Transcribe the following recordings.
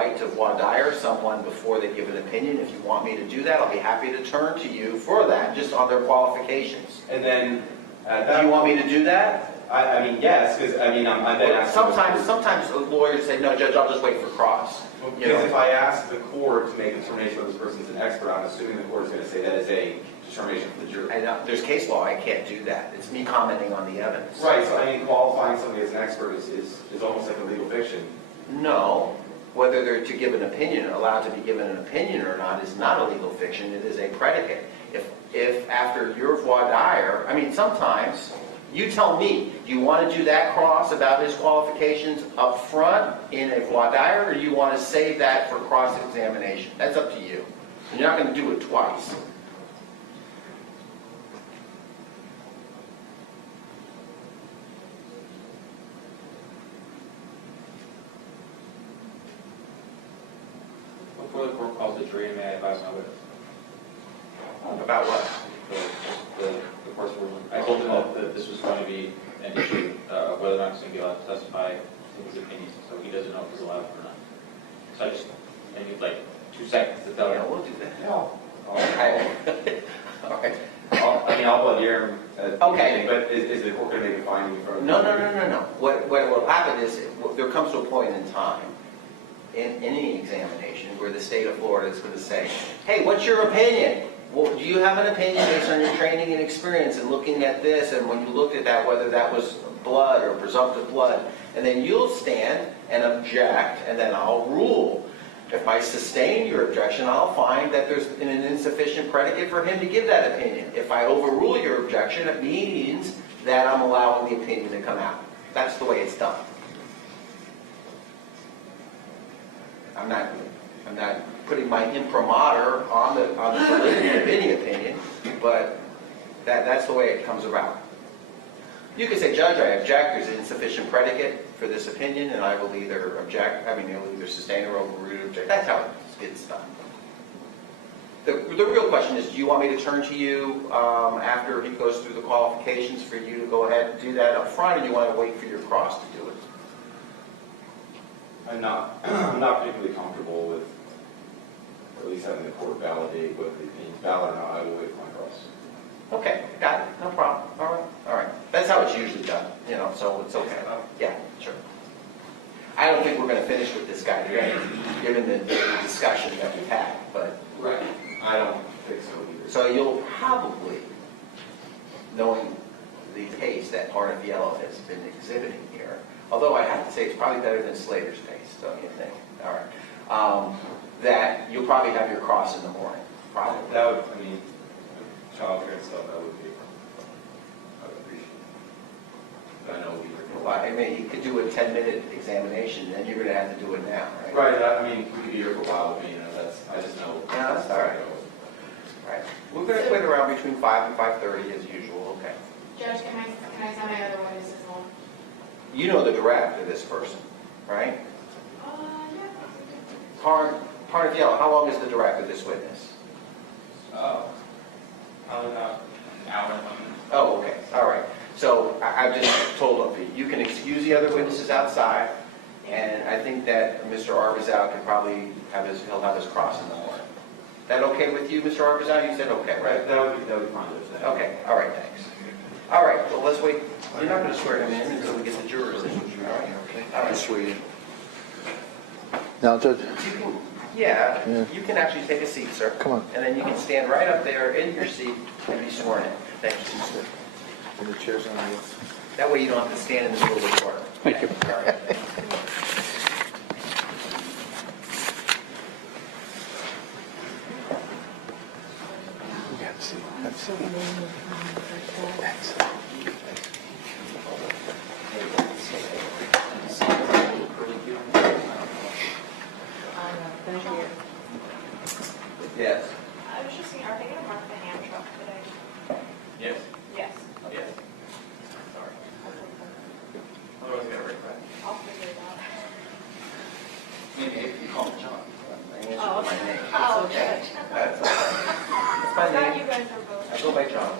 right to voir dire someone before they give an opinion. If you want me to do that, I'll be happy to turn to you for that, just on their qualifications. And then, Do you want me to do that? I mean, yes, because I mean, I'm then asking. Sometimes lawyers say, no, Judge, I'll just wait for cross. Because if I ask the court to make a determination whether this person's an expert, I'm assuming the court is going to say that is a determination for the jury. I know, there's case law, I can't do that. It's me commenting on the evidence. Right, so I mean, qualifying somebody as an expert is almost like a legal fiction. No, whether they're to give an opinion, allowed to be given an opinion or not, is not a legal fiction, it is a predicate. If after your voir dire, I mean, sometimes, you tell me, do you want to do that cross about his qualifications up front in a voir dire, or do you want to save that for cross-examination? That's up to you. You're not going to do it twice. Before the court calls the jury, may I advise my witness? About what? The court's ruling. I told him that this was going to be an issue of whether or not he's going to be allowed to testify in his opinion, so he doesn't know if he's allowed or not. So I need like 2 seconds to tell Yeah, him. we'll do that. No. All right. All right. I'll blood hear him. Okay. But is the court going to make a finding in front of No. What will happen is, there comes to a point in time, in any examination, where the state of Florida is going to say, hey, what's your opinion? Well, do you have an opinion based on your training and experience and looking at this, and when you looked at that, whether that was blood or presumptive blood? And then you'll stand and object, and then I'll rule. If I sustain your objection, I'll find that there's an insufficient predicate for him to give that opinion. If I overrule your objection, it means that I'm allowing the opinion to come out. That's the way it's done. I'm not putting my imprimatur on the validity of any opinion, but that's the way it comes about. You can say, Judge, I object, there's an insufficient predicate for this opinion, and I will either you'll either sustain or overrule or object. That's how it gets done. The real question is, do you want me to turn to you after he goes through the qualifications for you to go ahead and do that up front, or do you want to wait for your cross to do it? I'm not particularly comfortable with at least having the court validate whether the opinion's valid or not. I will wait for my cross. Okay, got it, no problem. All right. That's how it's usually done, so it's okay. Yeah, sure. I don't think we're going to finish with this guy today, given the discussion that we've had, but. Right. I don't think so either. So you'll probably, knowing the case that Part of Yellow has been exhibiting here, although I have to say it's probably better than Slater's case, don't you think? All right. That you'll probably have your cross in the morning, probably. That would, child care and stuff, I would appreciate it. But I know You could do a 10-minute examination, then you're going to have to do it now, right? Right, we could be here for a while with me, I just know. Yeah, that's all right. All right. We're going to wait around between 5 and 5:30 as usual, okay? Judge, can I tell my other witnesses home? You know the direct of this person, right? Yeah. Part of Yellow, how long is the direct of this witness? Probably about an hour and a half. Oh, okay, all right. So I've just told him, you can excuse the other witnesses outside, and I think that Mr. Arbizal can probably he'll have his cross in the morning. Is that okay with you, Mr. Arbizal? You said okay, right? That would be fine with that. Okay, all right, thanks. All right, well, let's wait. You're not going to swear him in until we get the jurors in. All right, okay. All right. Swear you. Now, Judge, Yeah, Yeah. you can actually take a seat, sir. Come on. And then you can stand right up there in your seat and be sworn in. Thank you, sir. and the chair's on you. That way you don't have to stand in the middle of the court. Thank you. All right. You have a seat. Have a seat. Thanks. Yes. I was just thinking, are they going to mark the hand truck today? Yes. Yes. Yes. Sorry. Otherwise, I got to regret. I'll figure it out. Maybe if you call me John. I answer Oh, my name. Oh, It's okay. okay. That's okay. That's my I thought name. you guys were both. I go by John.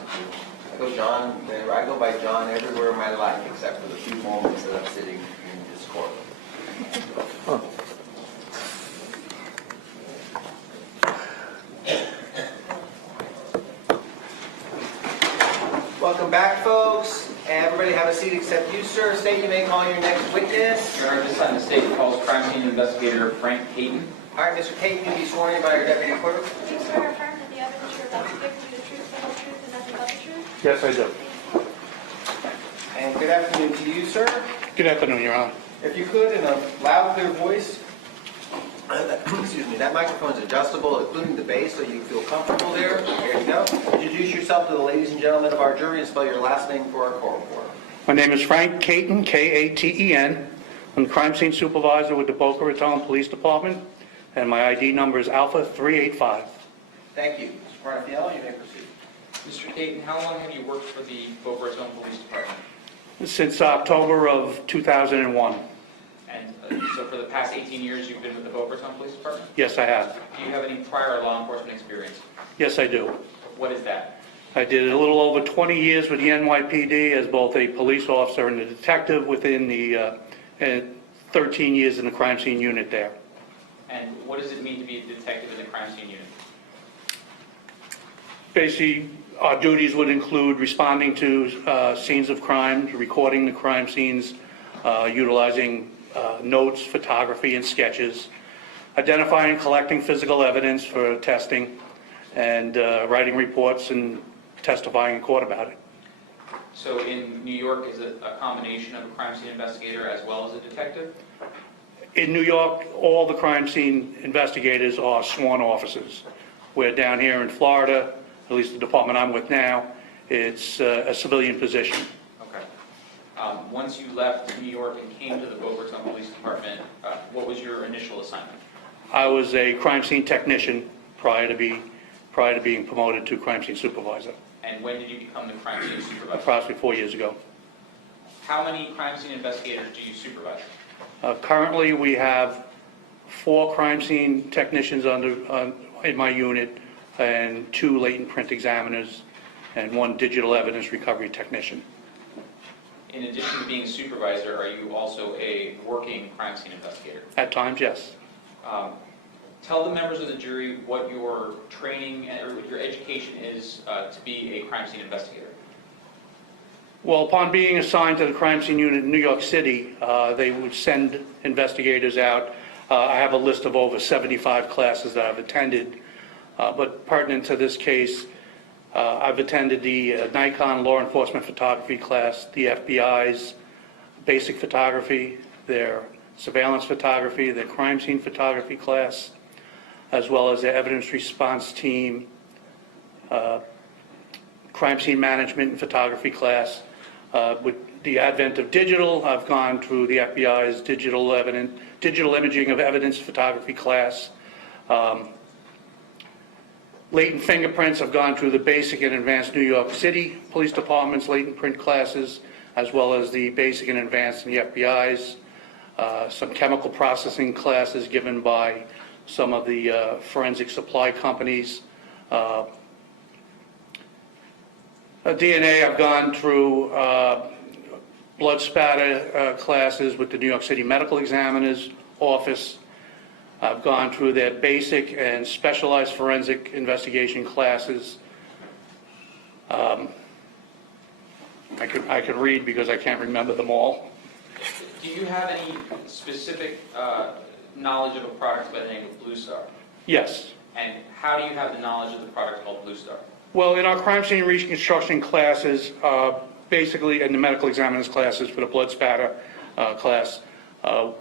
I go by John everywhere in my life except for the few moments that I'm sitting in this court. Huh. Welcome back, folks. Everybody have a seat except you, sir. State you may call your next witness. Your Honor, this time the state calls crime scene investigator Frank Katen. All right, Mr. Katen, you'll be sworn in by your deputy clerk. Do you swear or affirm that the evidence you're about to give will be the truth, the whole truth, and nothing but the truth? Yes, I do. And good afternoon to you, sir. Good afternoon, Your Honor. If you could, in a loud, clear voice, excuse me, that microphone's adjustable, including the bass, so you feel comfortable there. There you go. Introduce yourself to the ladies and gentlemen of our jury and spell your last name for our court reporter. My name is Frank Katen, K-A-T-E-N. I'm the crime scene supervisor with the Boca Raton Police Department, and my ID number is Alpha 385. Thank you. Mr. Parnafiello, you may proceed. Mr. Katen, how long have you worked for the Boca Raton Police Department? Since October of 2001. And so for the past 18 years, you've been with the Boca Raton Police Department? Yes, I have. Do you have any prior law enforcement experience? Yes, I do. What is that? I did a little over 20 years with the NYPD as both a police officer and a detective within the 13 years in the crime scene unit there. And what does it mean to be a detective in the crime scene unit? Basically, our duties would include responding to scenes of crime, recording the crime scenes, utilizing notes, photography, and sketches, identifying and collecting physical evidence for testing, and writing reports and testifying in court about it. So in New York, is it a combination of a crime scene investigator as well as a detective? In New York, all the crime scene investigators are sworn officers. We're down here in Florida, at least the department I'm with now, it's a civilian position. Okay. Once you left New York and came to the Boca Raton Police Department, what was your initial assignment? I was a crime scene technician prior to being promoted to crime scene supervisor, And when did you become the crime scene supervisor? approximately 4 years ago. How many crime scene investigators do you supervise? Currently, we have 4 crime scene technicians in my unit, and 2 latent print examiners, and 1 digital evidence recovery technician. In addition to being a supervisor, are you also a working crime scene investigator? At times, yes. Tell the members of the jury what your training or what your education is to be a crime scene investigator. Well, upon being assigned to the crime scene unit in New York City, they would send investigators out. I have a list of over 75 classes that I've attended, but pertinent to this case, I've attended the Nikon law enforcement photography class, the FBI's basic photography, their surveillance photography, their crime scene photography class, as well as their evidence response team, crime scene management and photography class. With the advent of digital, I've gone through the FBI's digital imaging of evidence photography class. Latent fingerprints, I've gone through the basic and advanced New York City Police Department's latent print classes, as well as the basic and advanced in the FBI's. Some chemical processing classes given by some of the forensic supply companies. DNA, I've gone through blood spatter classes with the New York City Medical Examiner's Office. I've gone through their basic and specialized forensic investigation classes. I could read because I can't remember them all. Do you have any specific knowledge of a product by the name of Blue Star? Yes. And how do you have the knowledge of the product called Blue Star? Well, in our crime scene reconstruction classes, basically in the medical examiner's classes for the blood spatter class,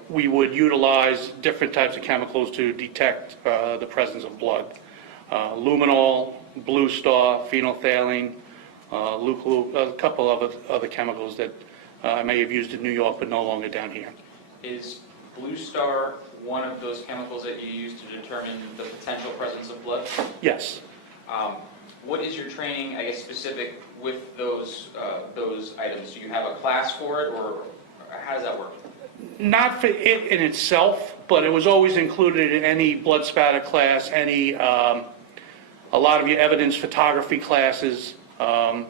we would utilize different types of chemicals to detect the presence of blood. Luminol, Blue Star, phenolphthalein, a couple of other chemicals that I may have used in New York but no longer down here. Is Blue Star one of those chemicals that you use to determine the potential presence of blood? Yes. What is your training, I guess, specific with those items? Do you have a class for it, or how does that work? Not for it in itself, but it was always included in any blood spatter class, a lot of your evidence photography classes, and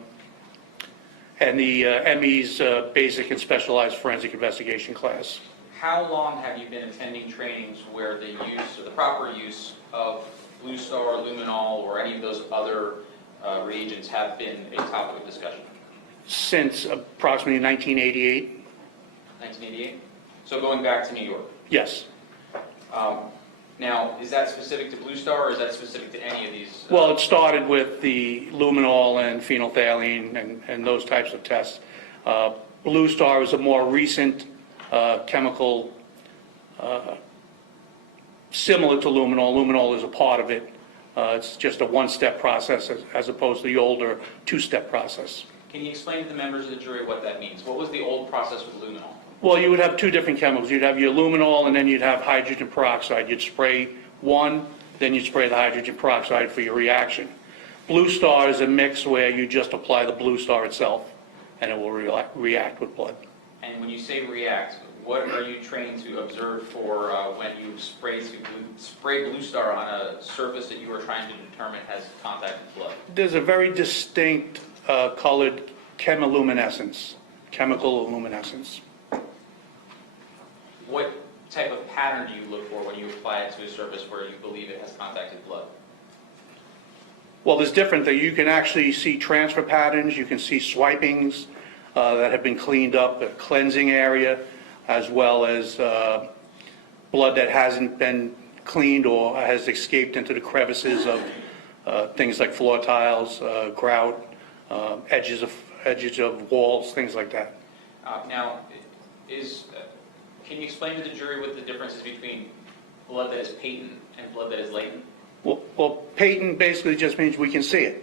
the ME's basic and specialized forensic investigation class. How long have you been attending trainings where the use or the proper use of Blue Star, luminol, or any of those other reagents have been a topic of discussion? since approximately 1988. 1988? So going back to New York. Yes. Now, is that specific to Blue Star, or is that specific to any of these? Well, it started with the luminol and phenolphthalein and those types of tests. Blue Star is a more recent chemical similar to luminol. Luminol is a part of it. It's just a one-step process as opposed to the older two-step process. Can you explain to the members of the jury what that means? What was the old process with luminol? Well, you would have two different chemicals. You'd have your luminol, and then you'd have hydrogen peroxide. You'd spray one, then you'd spray the hydrogen peroxide for your reaction. Blue Star is a mix where you just apply the Blue Star itself, and it will react with blood. And when you say react, what are you trained to observe for when you spray Blue Star on a surface that you are trying to determine has contact with blood? There's a very distinct colored chemiluminescence, chemical luminescence. What type of pattern do you look for when you apply it to a surface where you believe it has contacted blood? Well, there's different things. You can actually see transfer patterns. You can see swipings that have been cleaned up, a cleansing area, as well as blood that hasn't been cleaned or has escaped into the crevices of things like floor tiles, grout, edges of walls, things like that. Now, can you explain to the jury what the difference is between blood that is patent and blood that is latent? Well, patent basically just means we can see it.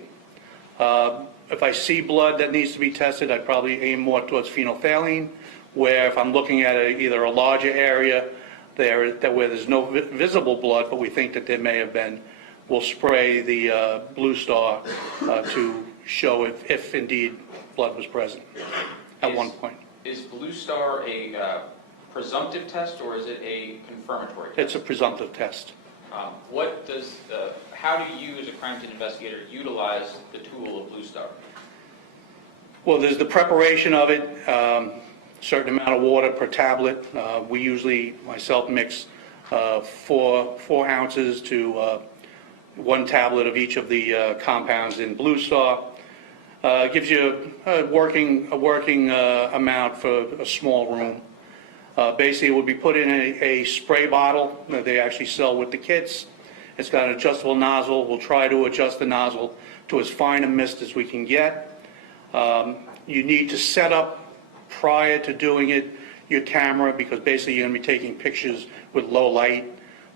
If I see blood that needs to be tested, I'd probably aim more towards phenolphthalein, where if I'm looking at either a larger area where there's no visible blood, but we think that there may have been, we'll spray the Blue Star to show if indeed blood was present at one point. Is Blue Star a presumptive test, or is it a confirmatory test? It's a presumptive test. How do you, as a crime scene investigator, utilize the tool of Blue Star? Well, there's the preparation of it, certain amount of water per tablet. We usually, myself, mix 4 ounces to 1 tablet of each of the compounds in Blue Star. Gives you a working amount for a small room. Basically, it would be put in a spray bottle that they actually sell with the kits. It's got an adjustable nozzle. We'll try to adjust the nozzle to as fine a mist as we can get. You need to set up, prior to doing it, your camera, because basically you're going to be taking pictures with low light,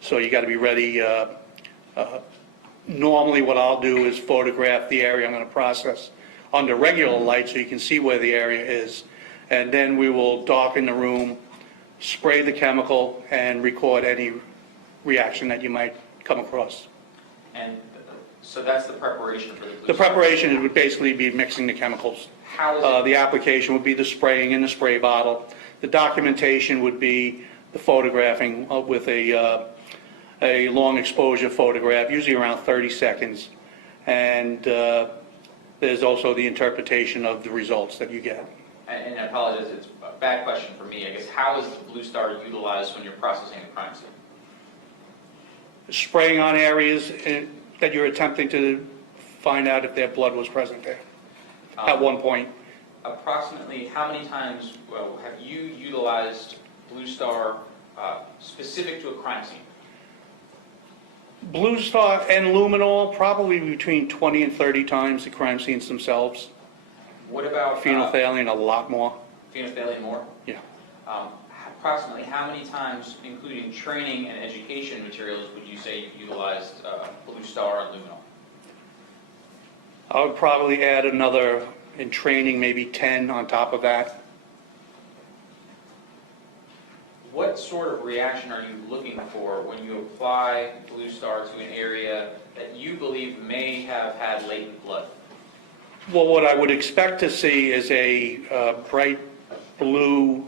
so you got to be ready. Normally what I'll do is photograph the area I'm going to process under regular light so you can see where the area is, and then we will darken the room, spray the chemical, and record any reaction that you might come across. And so that's the preparation for the Blue The Star. preparation would basically be mixing the chemicals. How is it? The application would be the spraying in the spray bottle. The documentation would be the photographing with a long exposure photograph, usually around 30 seconds. And there's also the interpretation of the results that you get. And I apologize, it's a bad question for me. I guess, how is the Blue Star utilized when you're processing a crime scene? Spraying on areas that you're attempting to find out if their blood was present there at one point. Approximately how many times have you utilized Blue Star specific to a crime scene? Blue Star and luminol, probably between 20 and 30 times the crime scenes themselves. What about Phenolphthalein, a lot more. phenolphthalein more? Yeah. Approximately how many times, including training and education materials, would you say you've utilized Blue Star and luminol? I would probably add another, in training, maybe 10 on top of that. What sort of reaction are you looking for when you apply Blue Star to an area that you believe may have had latent blood? Well, what I would expect to see is a bright blue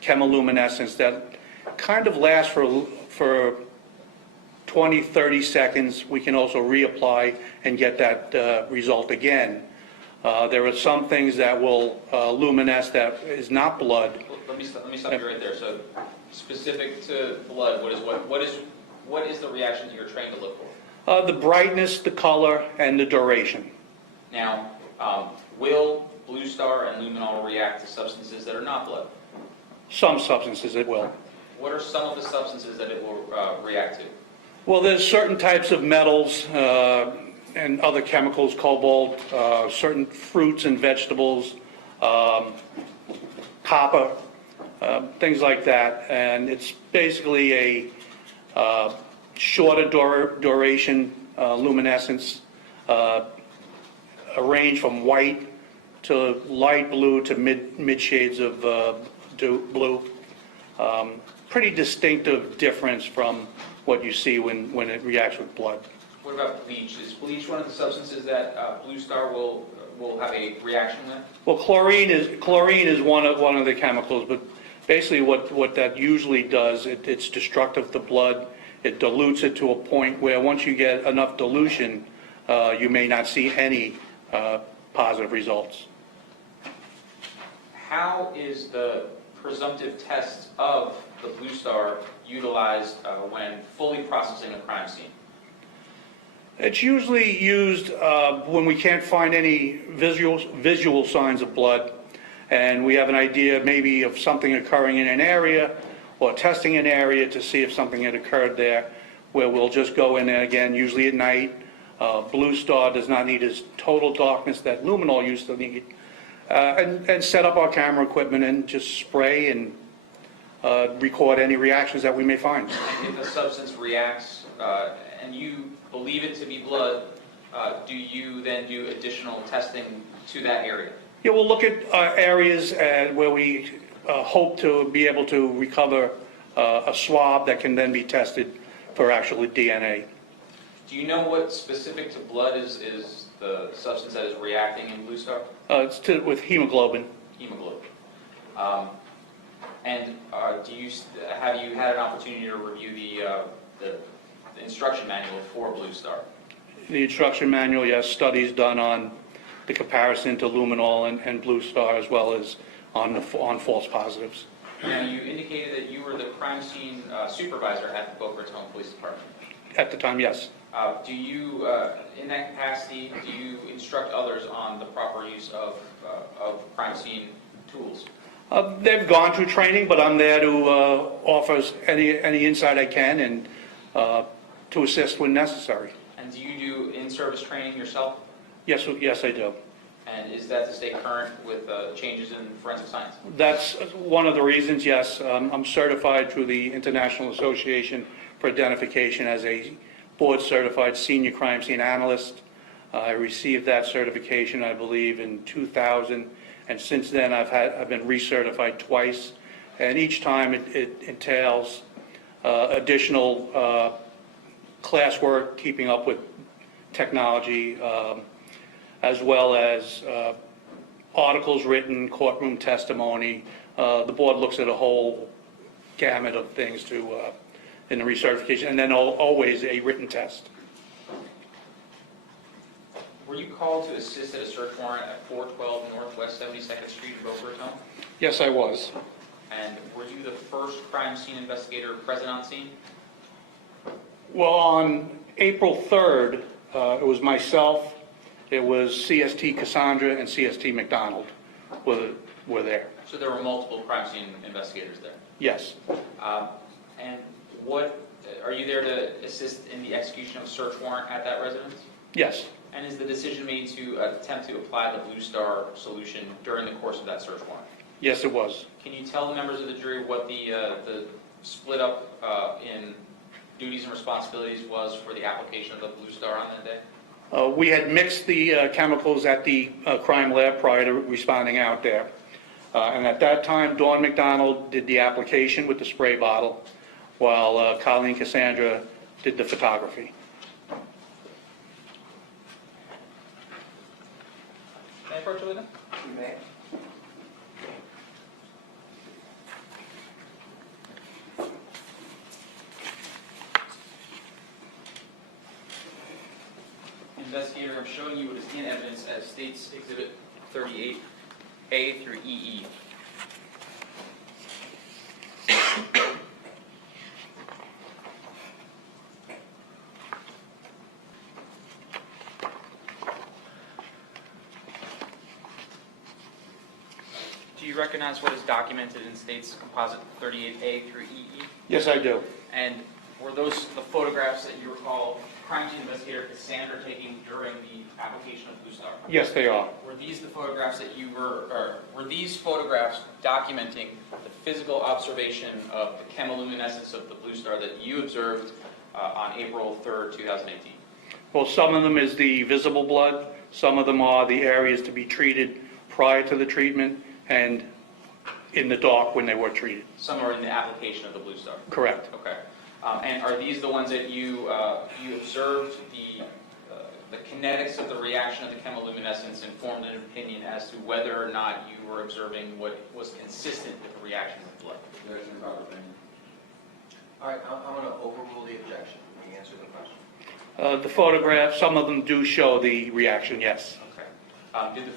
chemiluminescence that kind of lasts for 20, 30 seconds. We can also reapply and get that result again. There are some things that will luminesce that is not blood. Let me stop you right there. So, specific to blood, what is the reaction that you're trained to look for? The brightness, the color, and the duration. Now, will Blue Star and luminol react to substances that are not blood? Some substances it will. What are some of the substances that it will react to? Well, there's certain types of metals and other chemicals, cobalt, certain fruits and vegetables, copper, things like that. And it's basically a shorter duration luminescence, a range from white to light blue to mid shades of blue. Pretty distinctive difference from what you see when it reacts with blood. What about bleach? Is bleach one of the substances that Blue Star will have a reaction with? Well, chlorine is one of the chemicals, but basically what that usually does, it's destructive to blood. It dilutes it to a point where once you get enough dilution, you may not see any positive results. How is the presumptive test of the Blue Star utilized when fully processing a crime scene? It's usually used when we can't find any visual signs of blood, and we have an idea maybe of something occurring in an area, or testing an area to see if something had occurred there, where we'll just go in there again, usually at night. Blue Star does not need as total darkness that luminol used to need, and set up our camera equipment and just spray and record any reactions that we may find. If a substance reacts and you believe it to be blood, do you then do additional testing to that area? Yeah, we'll look at areas where we hope to be able to recover a swab that can then be tested for actually DNA. Do you know what specific to blood is the substance that is reacting in Blue Star? It's with hemoglobin. Hemoglobin. And have you had an opportunity to review the instruction manual for Blue Star? The instruction manual, yes, studies done on the comparison to luminol and Blue Star, as well as on false positives. Now, you indicated that you were the crime scene supervisor at the Boca Raton Police Department. At the time, yes. Do you, in that capacity, do you instruct others on the proper use of crime scene tools? They've gone through training, but I'm there to offer any insight I can and to assist when necessary. And do you do in-service training yourself? Yes, I do. And is that to stay current with changes in forensic science? That's one of the reasons, yes. I'm certified through the International Association for Identification as a board-certified senior crime scene analyst. I received that certification, I believe, in 2000, and since then I've been recertified twice, and each time it entails additional classwork, keeping up with technology, as well as articles written, courtroom testimony. The board looks at a whole gamut of things in the recertification, and then always a written test. Were you called to assist at a search warrant at 412 Northwest 72nd Street in Boca Raton? Yes, I was. And were you the first crime scene investigator present on scene? Well, on April 3rd, it was myself, it was CST Cassandra, and CST McDonald were there. So there were multiple crime scene investigators there. Yes. And are you there to assist in the execution of a search warrant at that residence? Yes. And is the decision made to attempt to apply the Blue Star solution during the course of that search warrant? Yes, it was. Can you tell the members of the jury what the split up in duties and responsibilities was for the application of the Blue Star on that day? We had mixed the chemicals at the crime lab prior to responding out there. And at that time, Dawn McDonald did the application with the spray bottle, while Colleen Cassandra did the photography. Can I approach you with them? You may. Investigator, I'm showing you what is in evidence as States Exhibit 38A through EE. you recognize what is documented in states composite 38A through EE? Yes, I do. And were those the photographs that you recall crime scene investigator Cassandra taking during the application of Blue Star? Yes, they are. Were these the photographs that you were these photographs documenting the physical observation of the chemiluminescence of the Blue Star that you observed on April 3rd, 2018? Well, some of them is the visible blood, some of them are the areas to be treated prior to the treatment, and in the dark when they were treated. Some are in the application of the Blue Star. Correct. Okay. And are these the ones that you observed the kinetics of the reaction of the chemiluminescence and formed an opinion as to whether or not you were observing what was consistent with the reaction of blood? There's your proper opinion. All right, I'm going to overrule the objection. Can you answer the question? The photographs, some of them do show the reaction, yes. Okay. Did the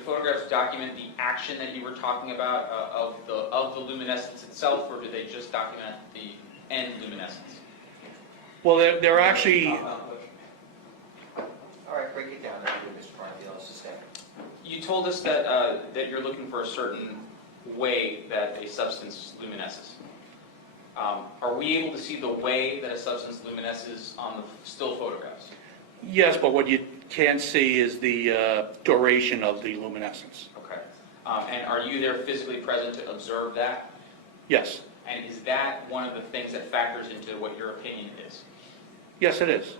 photographs document the action that you were talking about of the luminescence itself, or did they just document the end luminescence? Well, they're actually, All right, break it down. That's what Mr. Martindale has to say. You told us that that you're looking for a certain way that a substance luminesces. Are we able to see the way that a substance luminesces on the still photographs? yes, but what you can't see is the duration of the luminescence. Okay. And are you there physically present to observe that? Yes. And is that one of the things that factors into what your opinion is? Yes, it is.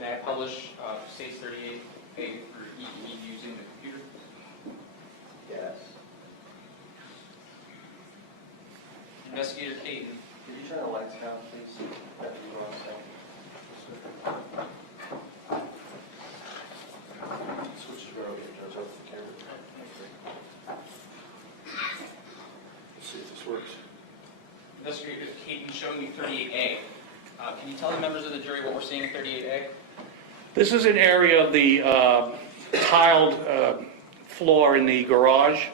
May I publish States 38A through EE using the computer? Yes. Investigator Katen. Could you turn the lights down, please? That'd be what I'm saying. Switch to over, turns off the camera. Let's see if this works. Investigator Katen showing you 38A. Can you tell the members of the jury what we're seeing in 38A? This is an area of the tiled floor in the garage.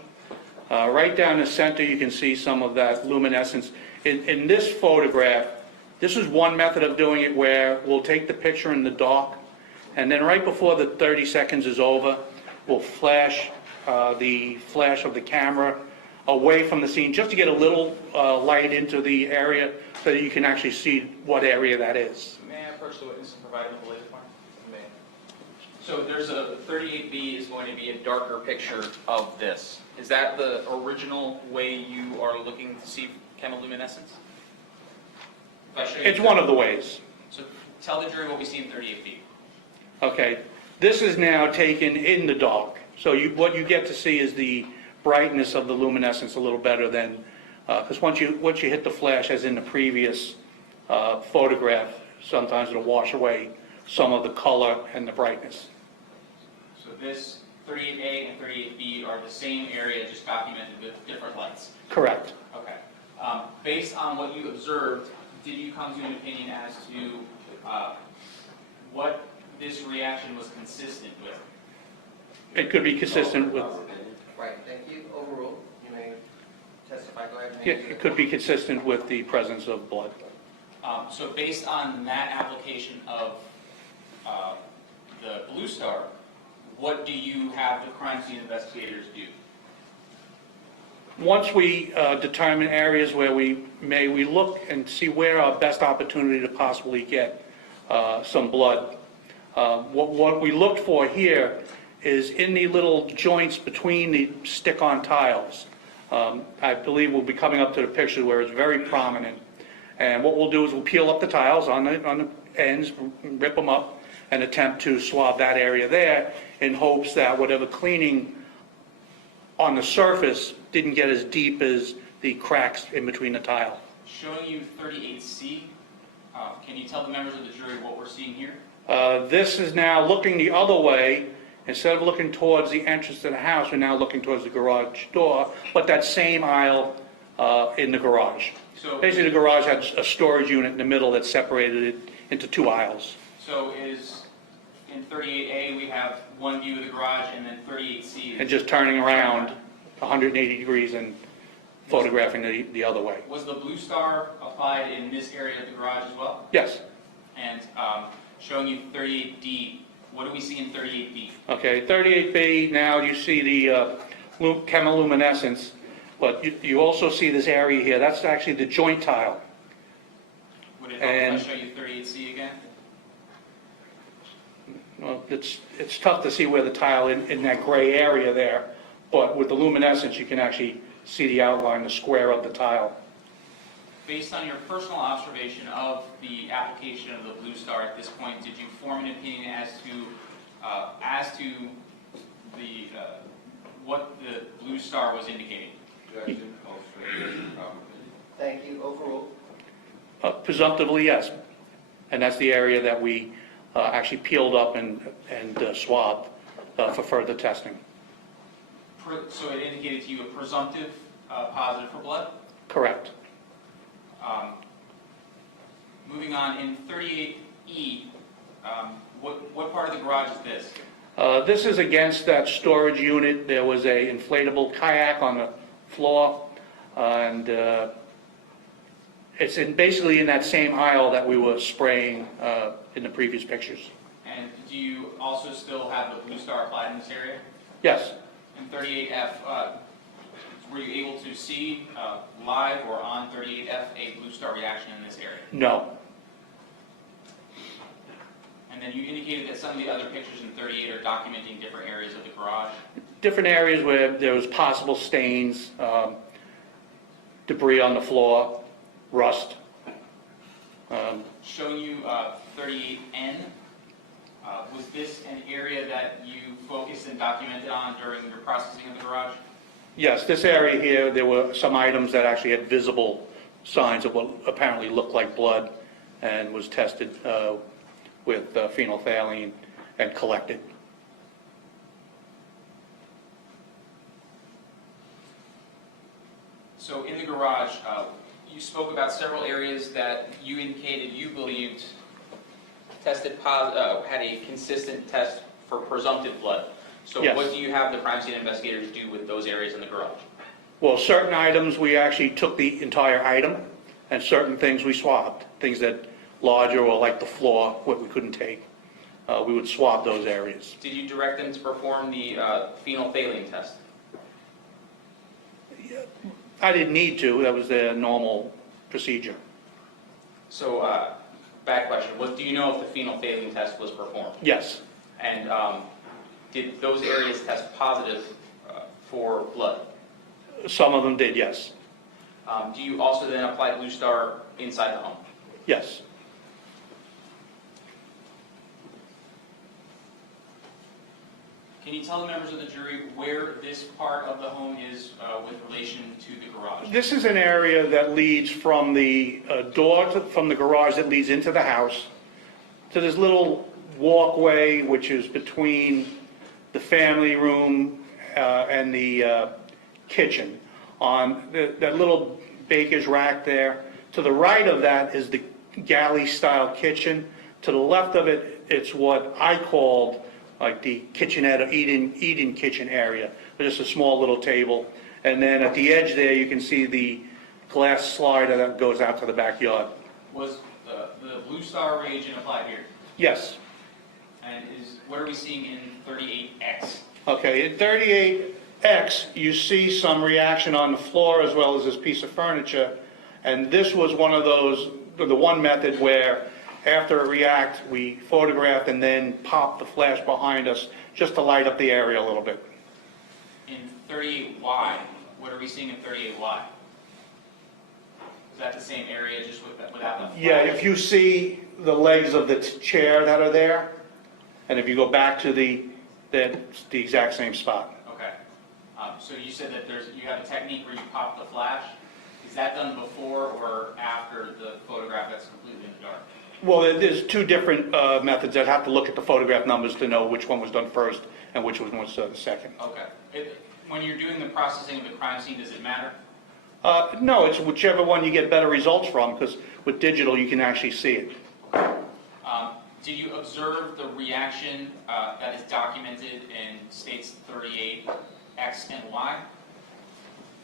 Right down the center, you can see some of that luminescence. In this photograph, this is one method of doing it where we'll take the picture in the dark, and then right before the 30 seconds is over, we'll flash the flash of the camera away from the scene, just to get a little light into the area so that you can actually see what area that is. May I approach the witness and provide him with the latest one? May. So there's a 38B is going to be a darker picture of this. Is that the original way you are looking to see chemiluminescence? If I show you It's one of the ways. So tell the jury what we see in 38B. Okay, this is now taken in the dark, so what you get to see is the brightness of the luminescence a little better than, because once you hit the flash, as in the previous photograph, sometimes it'll wash away some of the color and the brightness. So this 38A and 38B are the same area, just documented with different lights. Correct. Okay. Based on what you observed, did you come to an opinion as to what this reaction was consistent with? It could be consistent with, Right, thank you. Overruled. You may testify. Go ahead. yeah, it could be consistent with the presence of blood. So based on that application of the Blue Star, what do you have the crime scene investigators do? Once we determine areas where we look and see where our best opportunity to possibly get some blood. What we looked for here is in the little joints between the stick-on tiles. I believe we'll be coming up to the picture where it's very prominent. And what we'll do is we'll peel up the tiles on the ends, rip them up, and attempt to swab that area there in hopes that whatever cleaning on the surface didn't get as deep as the cracks in between the tile. Showing you 38C, can you tell the members of the jury what we're seeing here? This is now looking the other way. Instead of looking towards the entrance to the house, we're now looking towards the garage door, but that same aisle in the garage. So, Basically, the garage had a storage unit in the middle that separated it into two aisles. so is in 38A we have one view of the garage, and then 38C is... And just turning around 180 degrees and photographing the other way. Was the Blue Star applied in this area of the garage as well? Yes. And showing you 38D, What do we see in 38B? Okay, 38B, now you see the chemiluminescence, but you also see this area here, that's actually the joint tile. Would it help And- if I show you 38C again? Well, it's tough to see where the tile in that gray area there, but with the luminescence, you can actually see the outline, the square of the tile. Based on your personal observation of the application of the Blue Star at this point, did you form an opinion as to the what the Blue Star was indicating? Thank you, overruled. Presumptively, yes. And that's the area that we actually peeled up and swabbed for further testing. So it indicated to you a presumptive positive for blood? Correct. Moving on, in 38E, what part of the garage is this? This is against that storage unit. There was a inflatable kayak on the floor, and it's basically in that same aisle that we were spraying in the previous pictures. And do you also still have the Blue Star applied in this area? Yes. In 38F, were you able to see live or on 38F a Blue Star reaction in this area? No. And then you indicated that some of the other pictures in 38 are documenting different areas of the garage. Different areas where there was possible stains, debris on the floor, rust. Showing you 38N, was this an area that you focused and documented on during your processing of the garage? Yes, this area here, there were some items that actually had visible signs of what apparently looked like blood and was tested with phenolphthalein and collected. So in the garage, you spoke about several areas that you indicated you believed tested had a consistent test for presumptive blood. So Yes. what do you have the crime scene investigators do with those areas in the garage? Well, certain items, we actually took the entire item, and certain things we swabbed. Things that larger or like the floor, what we couldn't take. We would swab those areas. Did you direct them to perform the phenolphthalein test? I didn't need to, that was their normal procedure. So, back question, do you know if the phenolphthalein test was performed? Yes, And did those areas test positive for blood? some of them did, yes. Do you also then apply Blue Star inside the home? Yes. Can you tell the members of the jury where this part of the home is with relation to the garage? This is an area that leads from the from the garage that leads into the house to this little walkway which is between the family room and the kitchen. On that little baker's rack there, to the right of that is the galley-style kitchen. To the left of it, it's what I called like the kitchenette or eat-in kitchen area, just a small little table. And then at the edge there, you can see the glass slider that goes out to the backyard. Was the Blue Star reagent applied here? Yes. And what are we seeing in 38X? Okay, in 38X, you see some reaction on the floor as well as this piece of furniture. And this was one of those, the one method where after it react, we photographed and then popped the flash behind us just to light up the area a little bit. In 38Y, what are we seeing in 38Y? Is that the same area just without the flash? Yeah, if you see the legs of the chair that are there, and if you go back to that's the exact same spot. Okay. So you said that you have a technique where you pop the flash. Is that done before or after the photograph that's completely in the dark? Well, there's two different methods. I'd have to look at the photograph numbers to know which one was done first and which one was the second. Okay. When you're doing the processing of the crime scene, does it matter? No, it's whichever one you get better results from, because with digital you can actually see it. Did you observe the reaction that is documented in states 38X and Y?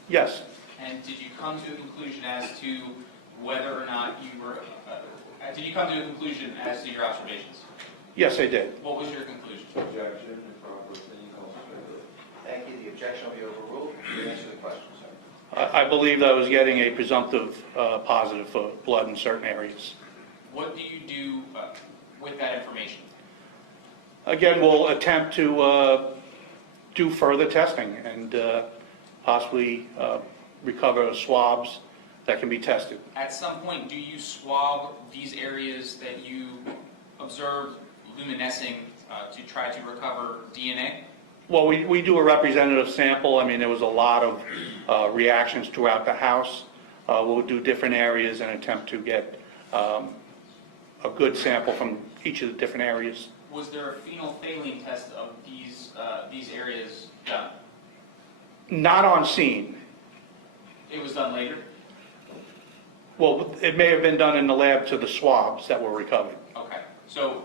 Yes. And did you come to a conclusion as to whether or not you were, did you come to a conclusion as to your observations? Yes, I did. What was your conclusion? Objection, improper opinion calls for speculation. Thank you. The objection will be overruled. You answer the question, sir. I believed I was getting a presumptive positive for blood in certain areas. What do you do with that information? Again, we'll attempt to do further testing and possibly recover swabs that can be tested. At some point, do you swab these areas that you observe luminescing to try to recover DNA? Well, we do a representative sample. I mean, there was a lot of reactions throughout the house. We'll do different areas and attempt to get a good sample from each of the different areas. Was there a phenolphthalein test of these areas done? Not on scene. It was done later? Well, it may have been done in the lab to the swabs that were recovered. Okay, so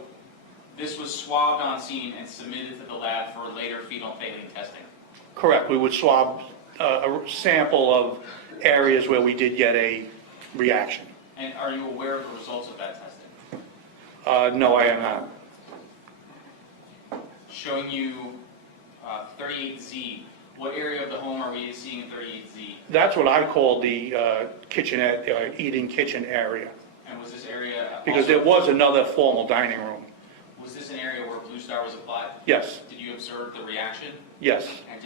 this was swabbed on scene and submitted to the lab for later phenolphthalein testing? Correct. We would swab a sample of areas where we did get a reaction. And are you aware of the results of that testing? No, I am not. Showing you 38Z, what area of the home are we seeing in 38Z? That's what I call the kitchenette, eating kitchen area, And was this area? because there was another formal dining room. Was this an area where Blue Star was applied? Yes, Did you observe the reaction? yes, And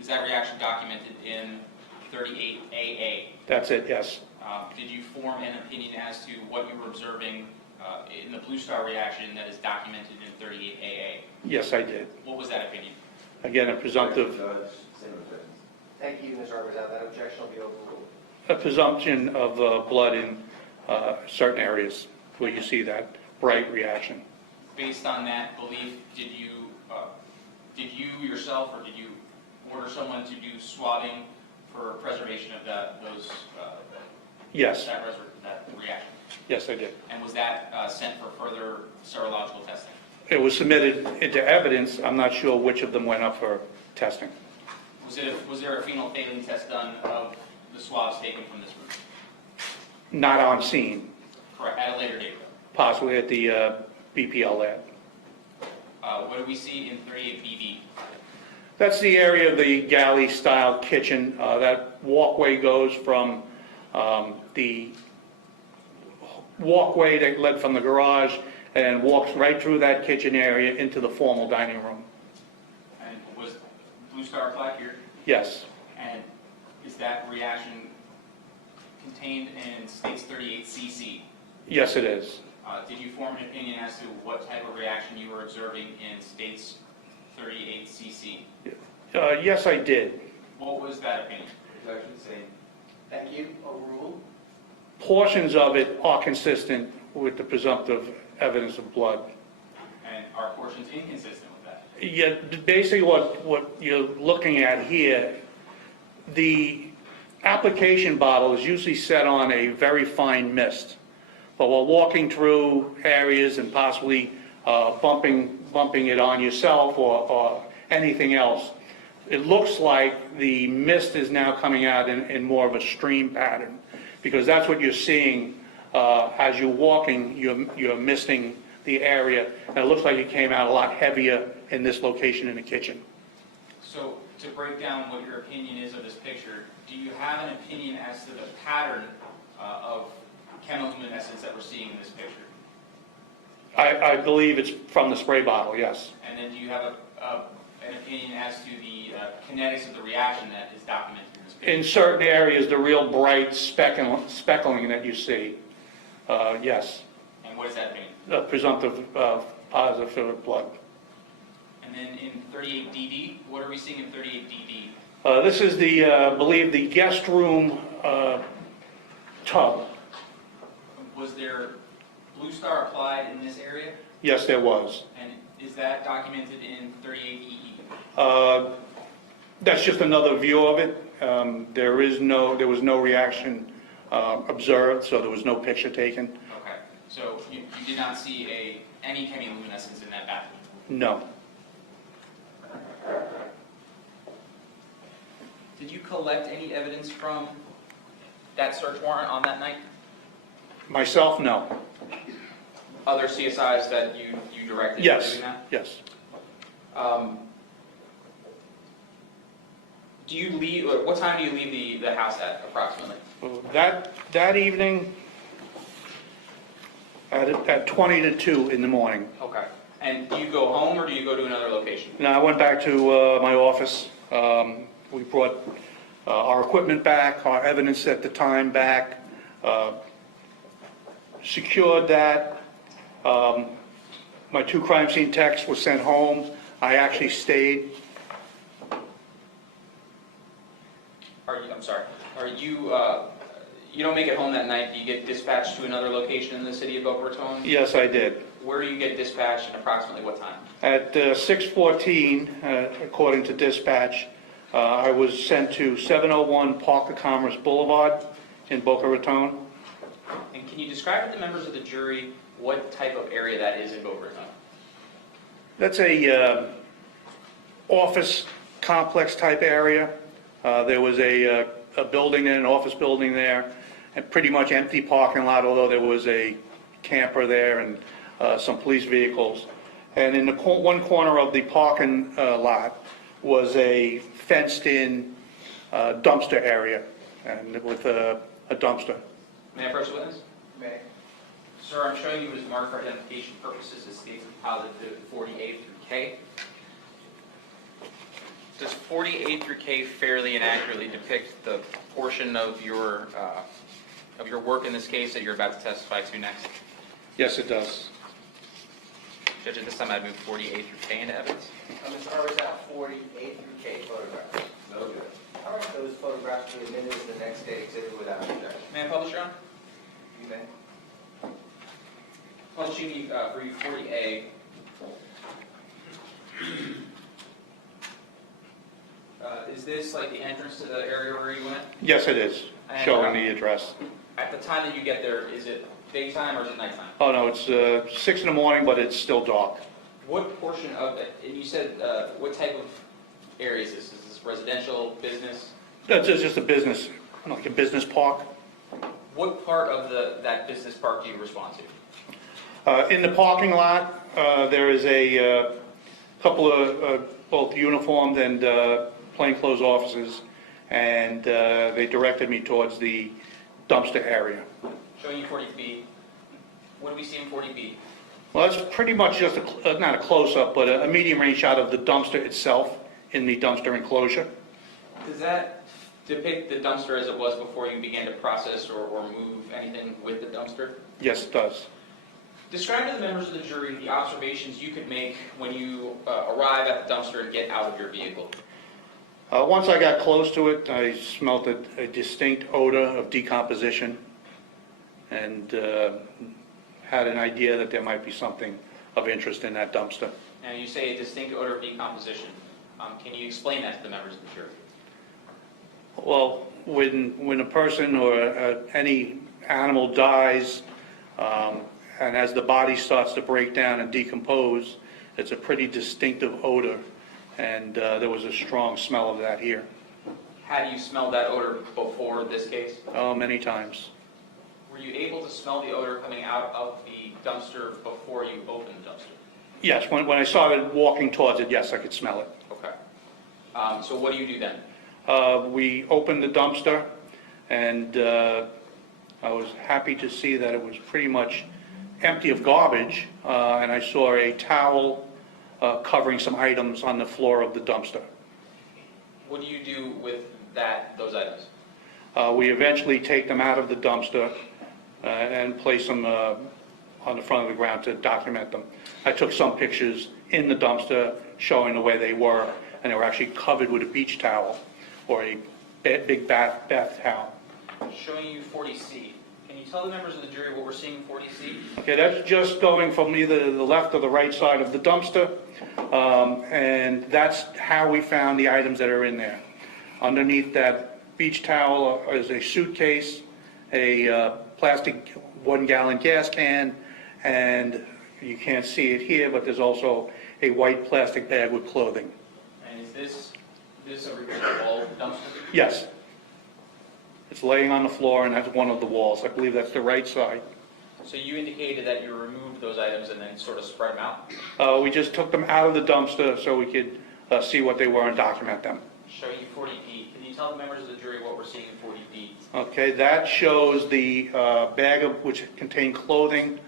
is that reaction documented in 38AA? that's it, yes. Did you form an opinion as to what you were observing in the Blue Star reaction that is documented in 38AA? Yes, I did. What was that opinion? Again, a presumptive, Judge, same objection. Thank you, Mr. Arbuzat. That objection will be overruled. a presumption of blood in certain areas where you see that bright reaction. Based on that belief, did you yourself, or did you order someone to do swabbing for preservation of that Yes, reaction? yes, I did. And was that sent for further serological testing? It was submitted into evidence. I'm not sure which of them went up for testing. Was there a phenolphthalein test done of the swabs taken from this room? Not on scene, Correct, at a later date? possibly at the BPL lab. What do we see in 38BB? That's the area of the galley-style kitchen. That walkway goes from the walkway that led from the garage and walks right through that kitchen area into the formal dining room. And was Blue Star applied here? Yes, And is that reaction contained in states 38CC? yes it is. Did you form an opinion as to what type of reaction you were observing in states 38CC? Yes, I did. What was that opinion? Objection, same. Thank you. Overruled. Portions of it are consistent with the presumptive evidence of blood. And are portions inconsistent with that? Yeah, basically what you're looking at here, the application bottle is usually set on a very fine mist. But while walking through areas and possibly bumping it on yourself or anything else, it looks like the mist is now coming out in more of a stream pattern, because that's what you're seeing as you're walking. You're misting the area, and it looks like it came out a lot heavier in this location in the kitchen. So to break down what your opinion is of this picture, do you have an opinion as to the pattern of chemiluminescence that we're seeing in this picture? I believe it's from the spray bottle, yes. And then do you have an opinion as to the kinetics of the reaction that is documented in this picture? In certain areas, the real bright speckling that you see, yes, And what does that mean? presumptive positive for blood. And then in 38DD, what are we seeing in 38DD? This is the, I believe, the guest room tub. Was there Blue Star applied in this area? Yes, there was. And is that documented in 38EE? That's just another view of it. There was no reaction observed, so there was no picture taken. Okay, so you did not see any chemiluminescence in that bathroom? No. Did you collect any evidence from that search warrant on that night? Myself, no. other CSIs that you directed Yes, doing that? yes. Do you leave, what time do you leave the house at approximately? That evening, at 20 to 2 in the morning. Okay. And do you go home or do you go to another location? Now, I went back to my office. We brought our equipment back, our evidence at the time back, secured that. My 2 crime scene techs were sent home. I actually stayed. I'm sorry. Are you, you don't make it home that night, do you get dispatched to another location in the city of Boca Raton? Yes, I did. Where do you get dispatched and approximately what time? At 6:14, according to dispatch, I was sent to 701 Park of Commerce Boulevard in Boca Raton. And can you describe to the members of the jury what type of area that is in Boca Raton? That's a office complex type area. There was a building, an office building there, and pretty much empty parking lot, although there was a camper there and some police vehicles. And in the one corner of the parking lot was a fenced-in dumpster area, and with a dumpster. May I approach the witness? May. Sir, I'm showing you it was marked for identification purposes. It states deposited 48 through K. Does 48 through K fairly and accurately depict the portion of your work in this case that you're about to testify to next? Yes, it does. Judge, at this time I'd move 48 through K into evidence. Ms. Harvey's out 48 through K photographs. No good. All right, those photographs will be admitted to the next day exhibit without objection. May I publish, Your Honor? You may. Publishing brief 40A. Is this like the entrance to the area where you went? Yes, it is, And, showing the address. At the time that you get there, is it daytime or is it nighttime? Oh, no, it's 6 in the morning, but it's still dark. What portion of it, and you said, what type of area is this? Is this residential, business? That's just a business, like a business park. What part of that business park do you respond to? In the parking lot, there is a couple of both uniformed and plainclothes officers, and they directed me towards the dumpster area. Showing you 40B. What do we see in 40B? Well, that's pretty much just not a close-up, but a medium-range shot of the dumpster itself in the dumpster enclosure. Does that depict the dumpster as it was before you began to process or move anything with the dumpster? Yes, it does. Describe to the members of the jury the observations you could make when you arrive at the dumpster and get out of your vehicle. Once I got close to it, I smelled a distinct odor of decomposition and had an idea that there might be something of interest in that dumpster. Now, you say a distinct odor of decomposition. Can you explain that to the members of the jury? Well, when a person or any animal dies, and as the body starts to break down and decompose, it's a pretty distinctive odor, and there was a strong smell of that here. Had you smelled that odor before this case? Oh, many times. Were you able to smell the odor coming out of the dumpster before you opened the dumpster? Yes, when I started walking towards it, yes, I could smell it. Okay. So what do you do then? We opened the dumpster, and I was happy to see that it was pretty much empty of garbage, and I saw a towel covering some items on the floor of the dumpster. What do you do with those items? We eventually take them out of the dumpster and place them on the front of the ground to document them. I took some pictures in the dumpster showing the way they were, and they were actually covered with a beach towel or a big bath towel. Showing you 40C. Can you tell the members of the jury what we're seeing in 40C? Okay, that's just going from either the left or the right side of the dumpster, and that's how we found the items that are in there. Underneath that beach towel is a suitcase, a plastic 1-gallon gas can, and you can't see it here, but there's also a white plastic bag with clothing. And is this a removable wall of the dumpster? Yes. It's laying on the floor, and that's one of the walls. I believe that's the right side. So you indicated that you removed those items and then sort of spread them out? We just took them out of the dumpster so we could see what they were and document them. Showing you 40B. Can you tell the members of the jury what we're seeing in 40B? Okay, that shows the bag of which contained clothing,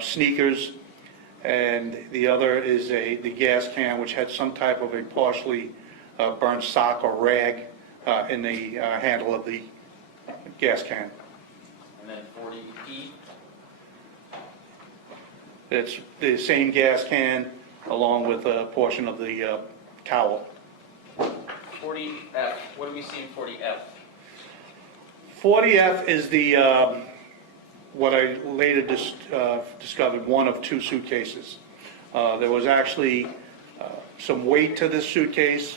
sneakers, and the other is the gas can which had some type of a partially burnt sock or rag in the handle of the gas can. And then 40E? It's the same gas can along with a portion of the towel. 40F. What do we see in 40F? 40F is the, what I later discovered, one of two suitcases. There was actually some weight to this suitcase.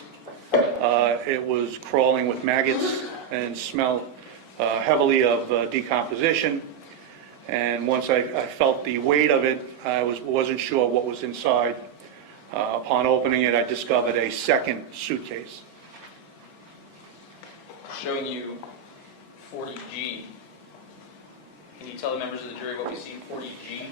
It was crawling with maggots and smelled heavily of decomposition. And once I felt the weight of it, I wasn't sure what was inside. Upon opening it, I discovered a second suitcase. Showing you 40G. Can you tell the members of the jury what we see in 40G?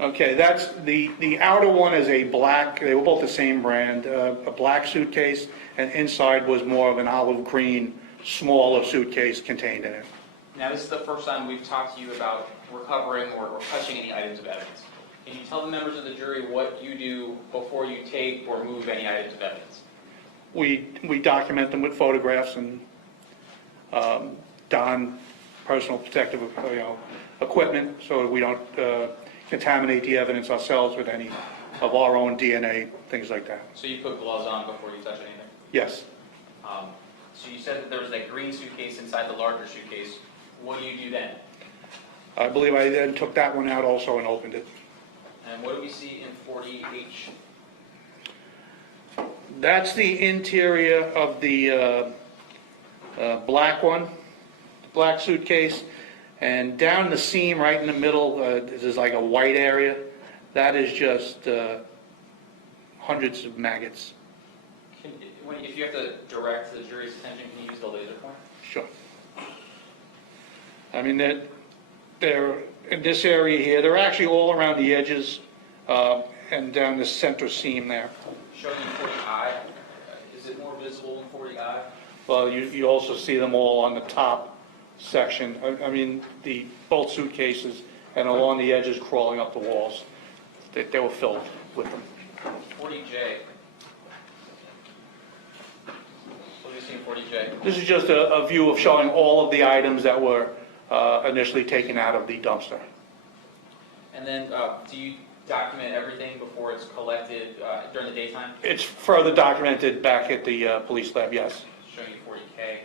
Okay, that's the outer one is a black, they were both the same brand, a black suitcase, and inside was more of an olive green, smaller suitcase contained in it. Now, this is the first time we've talked to you about recovering or touching any items of evidence. Can you tell the members of the jury what you do before you take or move any items of evidence? We document them with photographs and don personal protective equipment so that we don't contaminate the evidence ourselves with any of our own DNA, things like that. So you put gloves on before you touch anything? Yes. So you said that there was that green suitcase inside the larger suitcase. What do you do then? I believe I then took that one out also and opened it. And what do we see in 40H? That's the interior of the black one, the black suitcase. And down the seam right in the middle, there's like a white area. That is just hundreds of maggots. If you have to direct the jury's attention, can you use the laser pointer? Sure. I mean, they're in this area here. They're actually all around the edges and down the center seam there. Showing you 40I. Is it more visible in 40I? Well, you also see them all on the top section. I mean, both suitcases and along the edges crawling up the walls. They were filled with them. 40J. What do we see in 40J? This is just a view of showing all of the items that were initially taken out of the dumpster. And then, do you document everything before it's collected during the daytime? It's further documented back at the police lab, yes. Showing you 40K.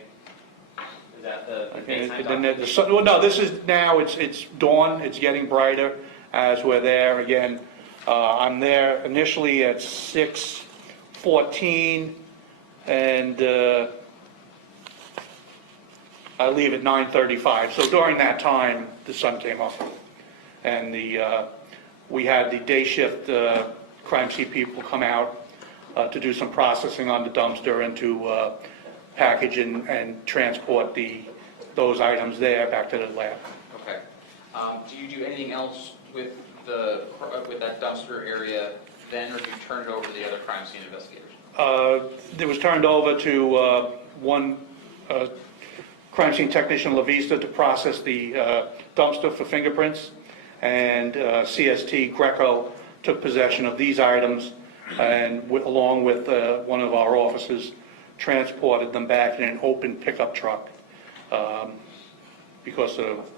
Is that the Okay, daytime and then document? well, no, this is now, it's dawn, it's getting brighter as we're there again. I'm there initially at 6:14 and I leave at 9:35. So during that time, the sun came up. And we had the day shift crime scene people come out to do some processing on the dumpster and to package and transport those items there back to the lab. Okay. Do you do anything else with that dumpster area then, or do you turn it over to the other crime scene investigators? It was turned over to one crime scene technician, La Vista, to process the dumpster for fingerprints, and CST Greco took possession of these items and along with one of our officers transported them back in an open pickup truck because of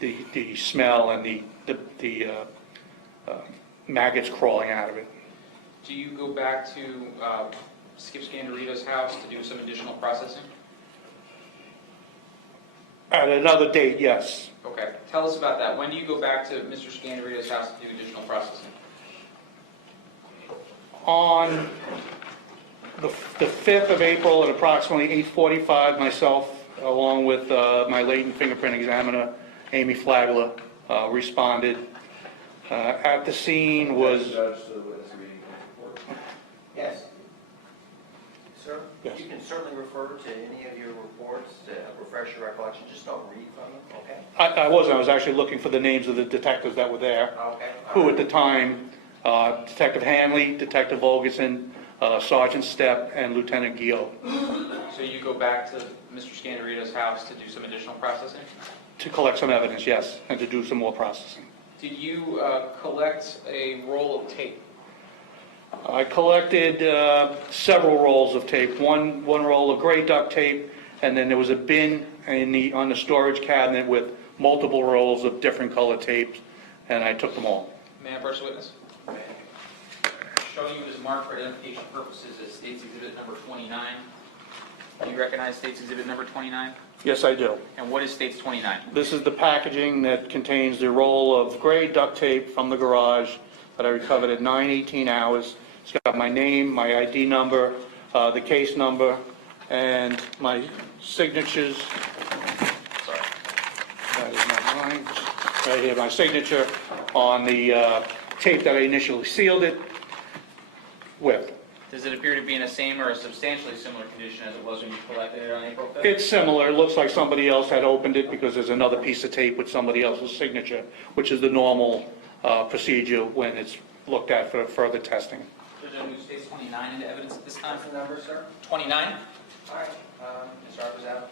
the smell and the maggots crawling out of it. Do you go back to Skip Scandirito's house to do some additional processing? At another date, yes. Okay. Tell us about that. When do you go back to Mr. Scandirito's house to do additional processing? On the 5th of April at approximately 8:45, myself, along with my latent fingerprint examiner, Amy Flagler, responded. At the scene was... Yes. Sir? Yes. You can certainly refer to any of your reports to refresh your recollection, just don't read from them, okay? I wasn't, I was actually looking for the names of the detectives that were there, Okay. who at the time, Detective Hanley, Detective Olgeson, Sergeant Stepp, and Lieutenant Gio, So you go back to Mr. Scandirito's house to do some additional processing? to collect some evidence, yes, and to do some more processing. Did you collect a roll of tape? I collected several rolls of tape, one roll of gray duct tape, and then there was a bin on the storage cabinet with multiple rolls of different color tapes, and I took them all. May I approach the witness? Showing you is marked for identification purposes as State's Exhibit number 29. Do you recognize State's Exhibit number 29? Yes, I do. And what is State's 29? This is the packaging that contains the roll of gray duct tape from the garage that I recovered at 9:18 hours. It's got my name, my ID number, the case number, and my signatures. Sorry, that is not mine. Right here, my signature on the tape that I initially sealed it with. Does it appear to be in the same or a substantially similar condition as it was when you collected it on April 5th? It's similar. It looks like somebody else had opened it because there's another piece of tape with somebody else's signature, which is the normal procedure when it's looked at for further testing. Judge, I move State's 29 into evidence at this time. What's the number, sir? 29? All right, Mr. Rapposado?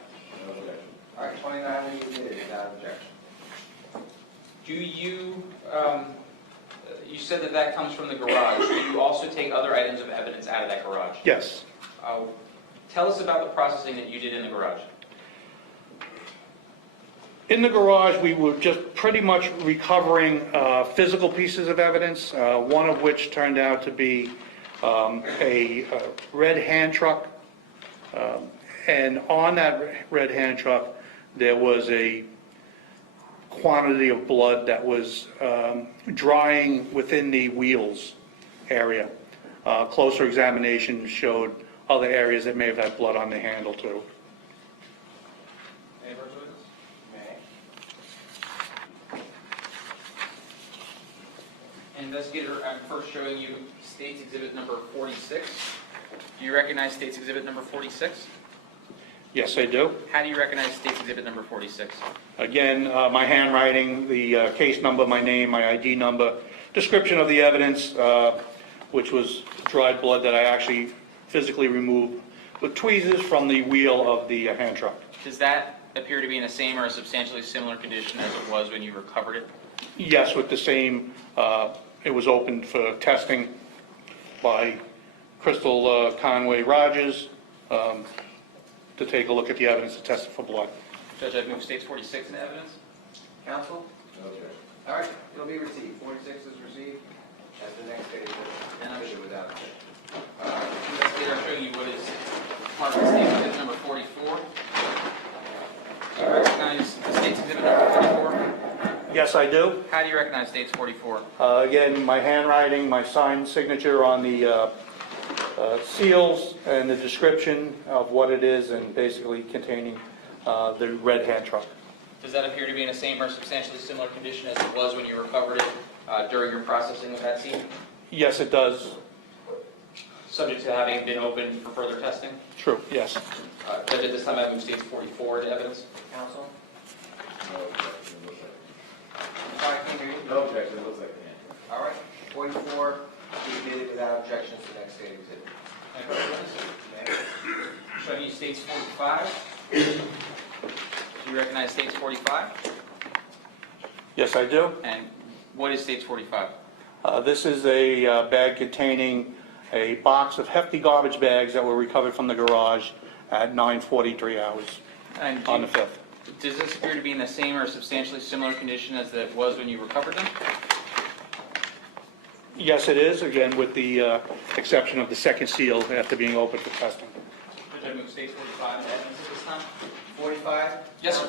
No objection. All right, 29 will be admitted without objection. Do you, you said that that comes from the garage. Do you also take other items of evidence out of that garage? Yes. Tell us about the processing that you did in the garage. In the garage, we were just pretty much recovering physical pieces of evidence, one of which turned out to be a red hand truck. And on that red hand truck, there was a quantity of blood that was drying within the wheels area. Closer examination showed other areas that may have had blood on the handle too. Any further witness? May. Investigator, I'm first showing you State's Exhibit number 46. Do you recognize State's Exhibit number 46? Yes, I do. How do you recognize State's Exhibit number 46? Again, my handwriting, the case number, my name, my ID number, description of the evidence, which was dried blood that I actually physically removed with tweezers from the wheel of the hand truck. Does that appear to be in the same or a substantially similar condition as it was when you recovered it? Yes, with the same, it was opened for testing by Crystal Conway Rogers to take a look at the evidence to test it for blood. Judge, I've moved State's 46 into evidence. Counsel? No objection. All right, it'll be received. 46 is received. As the next stage, And I'm admitted without objection. Investigator, I'm showing you what is marked as State's Exhibit number 44. Do you recognize State's Exhibit number 44? Yes, I do. How do you recognize State's 44? Again, my handwriting, my signed signature on the seals and the description of what it is and basically containing the red hand truck. Does that appear to be in the same or substantially similar condition as it was when you recovered it during your processing of that scene? Yes, it does. Subject to having been opened for further testing? True, yes. Judge, at this time I move State's 44 into evidence. Counsel? No objection. It looks like- Sorry, I can't hear you. No objection. It looks like an answer. All right, 44 be admitted without objection to the next stage exhibit. Any further witness? May. Showing you State's 45. Do you recognize State's 45? Yes, I do. And what is State's 45? This is a bag containing a box of hefty garbage bags that were recovered from the garage at 9:43 hours And on the 5th. does this appear to be in the same or substantially similar condition as it was when you recovered them? Yes, it is, again, with the exception of the second seal after being opened for testing. Judge, I move State's 45 into evidence at this time. 45? Yes, sir.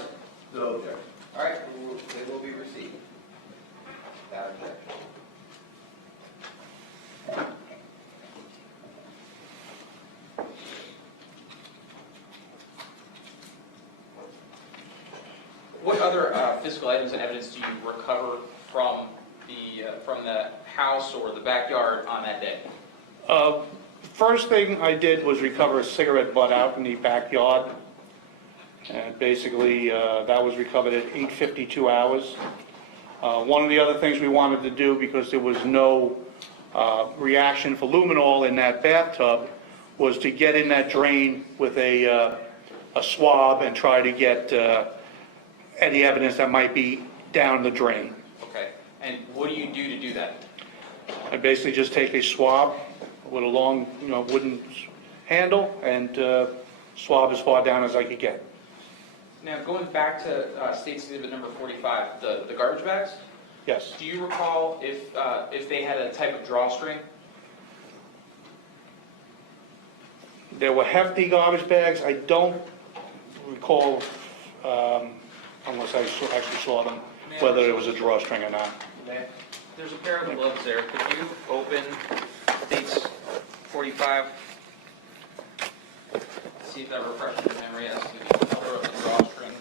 No objection. All right, they will be received without objection. What other physical items and evidence do you recover from the house or the backyard on that day? First thing I did was recover a cigarette butt out in the backyard. And basically, that was recovered at 8:52 hours. One of the other things we wanted to do, because there was no reaction for luminol in that bathtub, was to get in that drain with a swab and try to get any evidence that might be down the drain. Okay, and what do you do to do that? I basically just take a swab with a long, wooden handle and swab as far down as I could get. Now, going back to State's Exhibit number 45, the garbage bags, Yes. do you recall if they had a type of drawstring? There were hefty garbage bags. I don't recall, unless I actually saw them, whether it was a drawstring or not. There's a pair of gloves there. Could you open State's 45? See if that refreshes your memory as to the color of the drawstring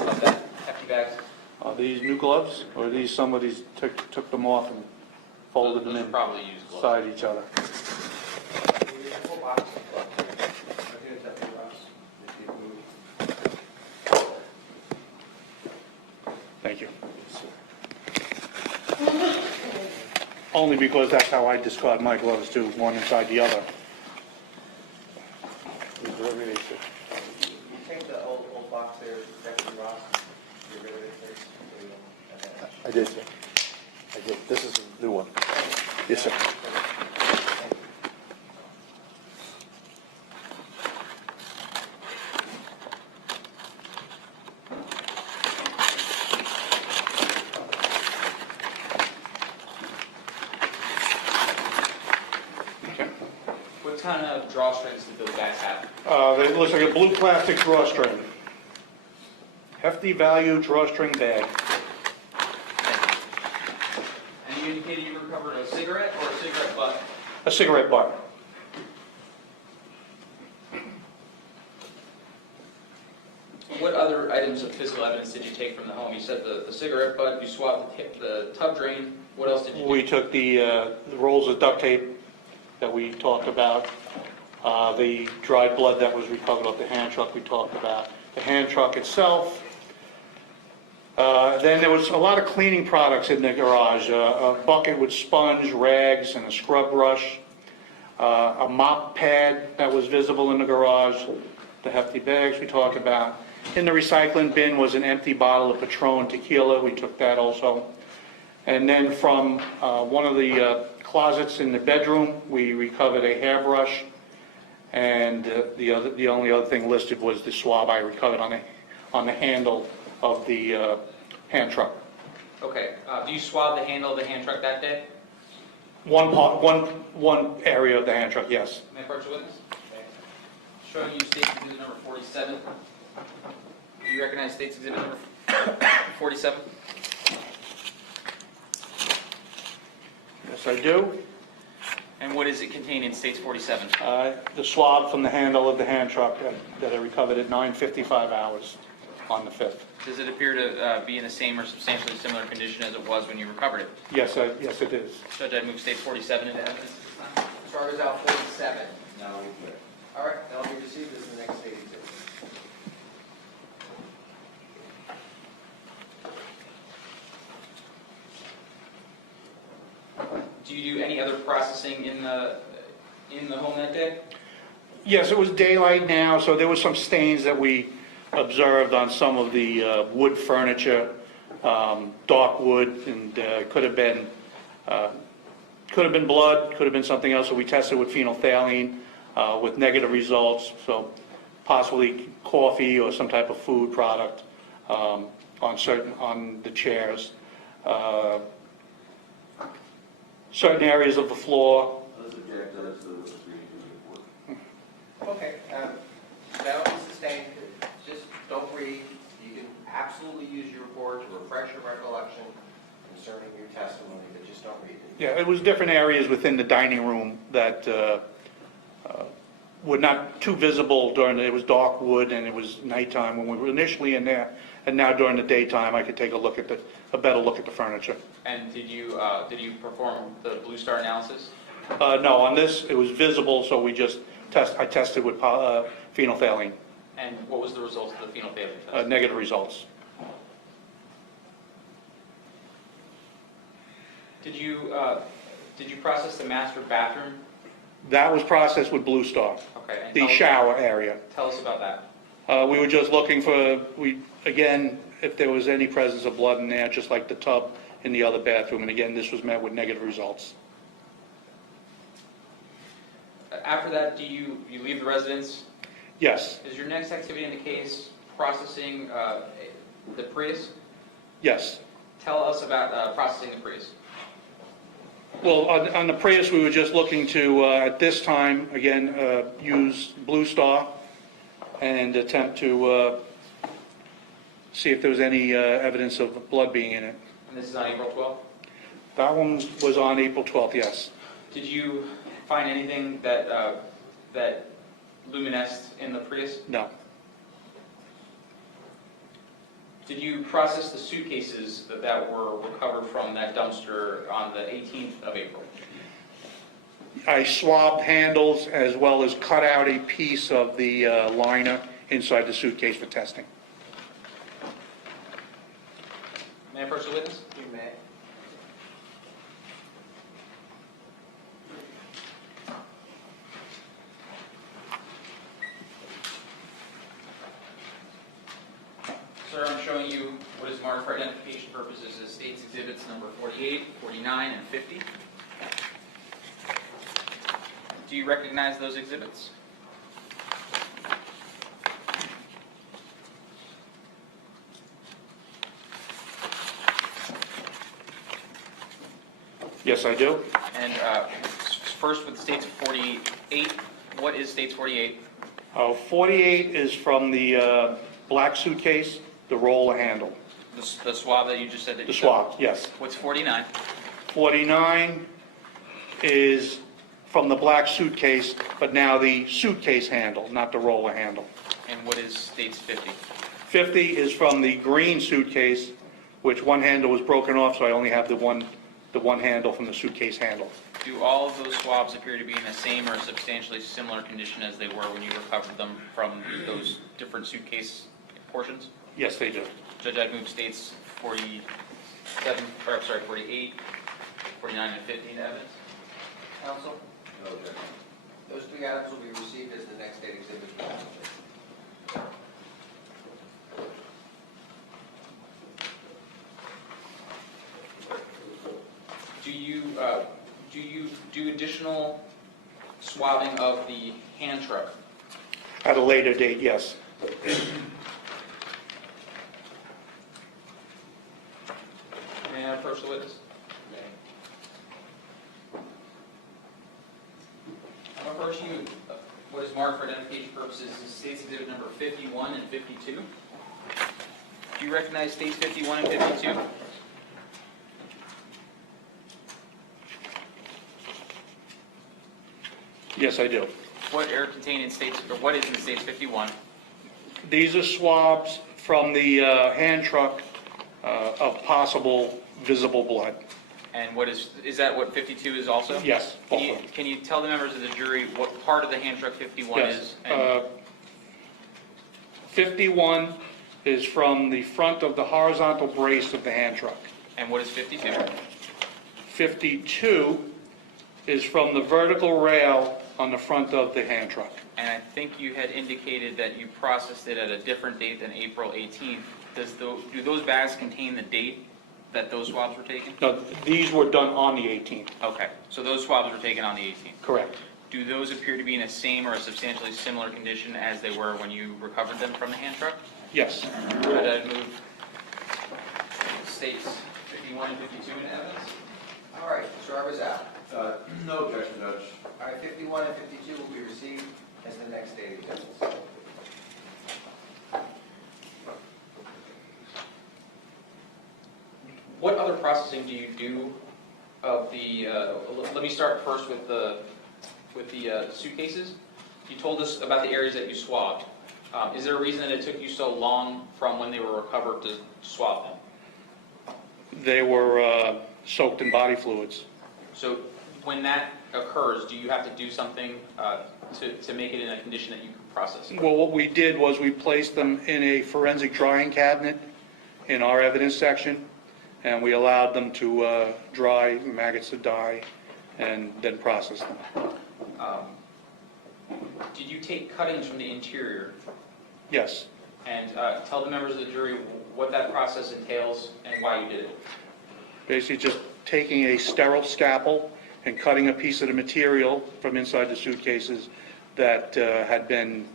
of that hefty bags. Are these new gloves, or are these somebody's took them off and folded them Those are in probably used gloves. beside each other? Thank you. Only because that's how I discard my gloves too, one inside the other. You take the old box there, Deputy Ross, get rid of it first. I did, sir. I did. This is a new one. Yes, sir. What kind of drawstrings did those bags have? It looks like a blue plastic drawstring. Hefty value drawstring bag. And you indicated you recovered a cigarette or a cigarette butt? A cigarette butt. What other items of physical evidence did you take from the home? You said the cigarette butt, you swabbed the tub drain. What else did you do? We took the rolls of duct tape that we talked about, the dried blood that was recovered off the hand truck we talked about, the hand truck itself. Then there was a lot of cleaning products in the garage, a bucket with sponge, rags, and a scrub brush, a mop pad that was visible in the garage, the hefty bags we talked about. In the recycling bin was an empty bottle of Patron tequila, we took that also. And then from one of the closets in the bedroom, we recovered a hairbrush, and the only other thing listed was the swab I recovered on the handle of the hand truck. Okay, do you swab the handle of the hand truck that day? One area of the hand truck, yes. May I approach the witness? Showing you State's Exhibit number 47. Do you recognize State's Exhibit number 47? Yes, I do. And what does it contain in State's 47? The swab from the handle of the hand truck that I recovered at 9:55 hours on the 5th. Does it appear to be in the same or substantially similar condition as it was when you recovered it? Yes, yes, it is. Judge, I'd move State 47 into evidence at this time. Charges out 47. No, we quit. All right, that'll be received as the next state exhibit. Do you do any other processing in the home that day? Yes, it was daylight now, so there was some stains that we observed on some of the wood furniture, dark wood, and could have been blood, could have been something else. So we tested with phenolphthalein with negative results. So possibly coffee or some type of food product on the chairs. Certain areas of the floor. Let's object to this, reading the report. Okay, that'll be sustained, just don't read. You can absolutely use your report to refresh your recollection concerning your testimony, but just don't read it. Yeah, it was different areas within the dining room that were not too visible it was dark wood and it was nighttime when we were initially in there. And now during the daytime, I could take a better look at the furniture. And did you perform the Blue Star analysis? No, on this, it was visible, so I tested with phenolphthalein, And what was the result of the phenolphthalein test? negative results. Did you process the master bathroom? That was processed with Blue Star, Okay. And the shower area. Tell us about that. We were just looking for, again, if there was any presence of blood in there, just like the tub in the other bathroom, and again, this was met with negative results. After that, do you leave the residence? Yes, Is your next activity in the case processing the Prius? yes. Tell us about processing the Prius. Well, on the Prius, we were just looking to, at this time, again, use Blue Star and attempt to see if there was any evidence of blood being in it. And this is on April 12th? That one was on April 12th, yes. Did you find anything that luminesced in the Prius? No. Did you process the suitcases that were recovered from that dumpster on the 18th of April? I swabbed handles as well as cut out a piece of the liner inside the suitcase for testing. May I approach the witness? You may. Sir, I'm showing you what is marked for identification purposes as State's Exhibits number 48, 49, and 50. Do you recognize those exhibits? Yes, I do. And first with State's 48, what is State's 48? 48 is from the black suitcase, the roller handle. The swab that you just said that The you swab, yes. took? What's 49? 49 is from the black suitcase, but now the suitcase handle, not the roller handle. And what is State's 50? 50 is from the green suitcase, which one handle was broken off, so I only have the one handle from the suitcase handle. Do all of those swabs appear to be in the same or substantially similar condition as they were when you recovered them from those different suitcase portions? Yes, they do. Judge, I'd move State's 48, 49, and 50 into evidence. Counsel? No objection. Those three items will be received as the next state exhibit. Do you do additional swabbing of the hand truck? At a later date, yes. May I approach the witness? I'm approaching you what is marked for identification purposes as State's Exhibit number 51 and 52. Do you recognize States 51 and 52? Yes, I do. What are contained in States, or what is in States 51? These are swabs from the hand truck of possible visible blood. And what is that what 52 is also? Yes, both of them. Can you tell the members of the jury what part of the hand truck 51 Yes. is? And 51 is from the front of the horizontal brace of the hand truck. and what is 52? 52 is from the vertical rail on the front of the hand truck. And I think you had indicated that you processed it at a different date than April 18th. Do those bags contain the date that those swabs were taken? No, these were done on the 18th, Okay, so those swabs were taken on the 18th. correct. Do those appear to be in the same or a substantially similar condition as they were when you recovered them from the hand truck? Yes. I'd move States 51 and 52 into evidence. All right, Mr. Arbuzat. No objection, Judge. All right, 51 and 52 will be received as the next state exhibits. What other processing do you do of the, let me start first with the suitcases. You told us about the areas that you swabbed. Is there a reason that it took you so long from when they were recovered to swab them? They were soaked in body fluids. So when that occurs, do you have to do something to make it in a condition that you can process? Well, what we did was we placed them in a forensic drying cabinet in our evidence section, and we allowed them to dry, maggots to die, and then process them. Did you take cuttings from the interior? Yes. And tell the members of the jury what that process entails and why you did it. Basically just taking a sterile scalpel and cutting a piece of the material from inside the suitcases that had been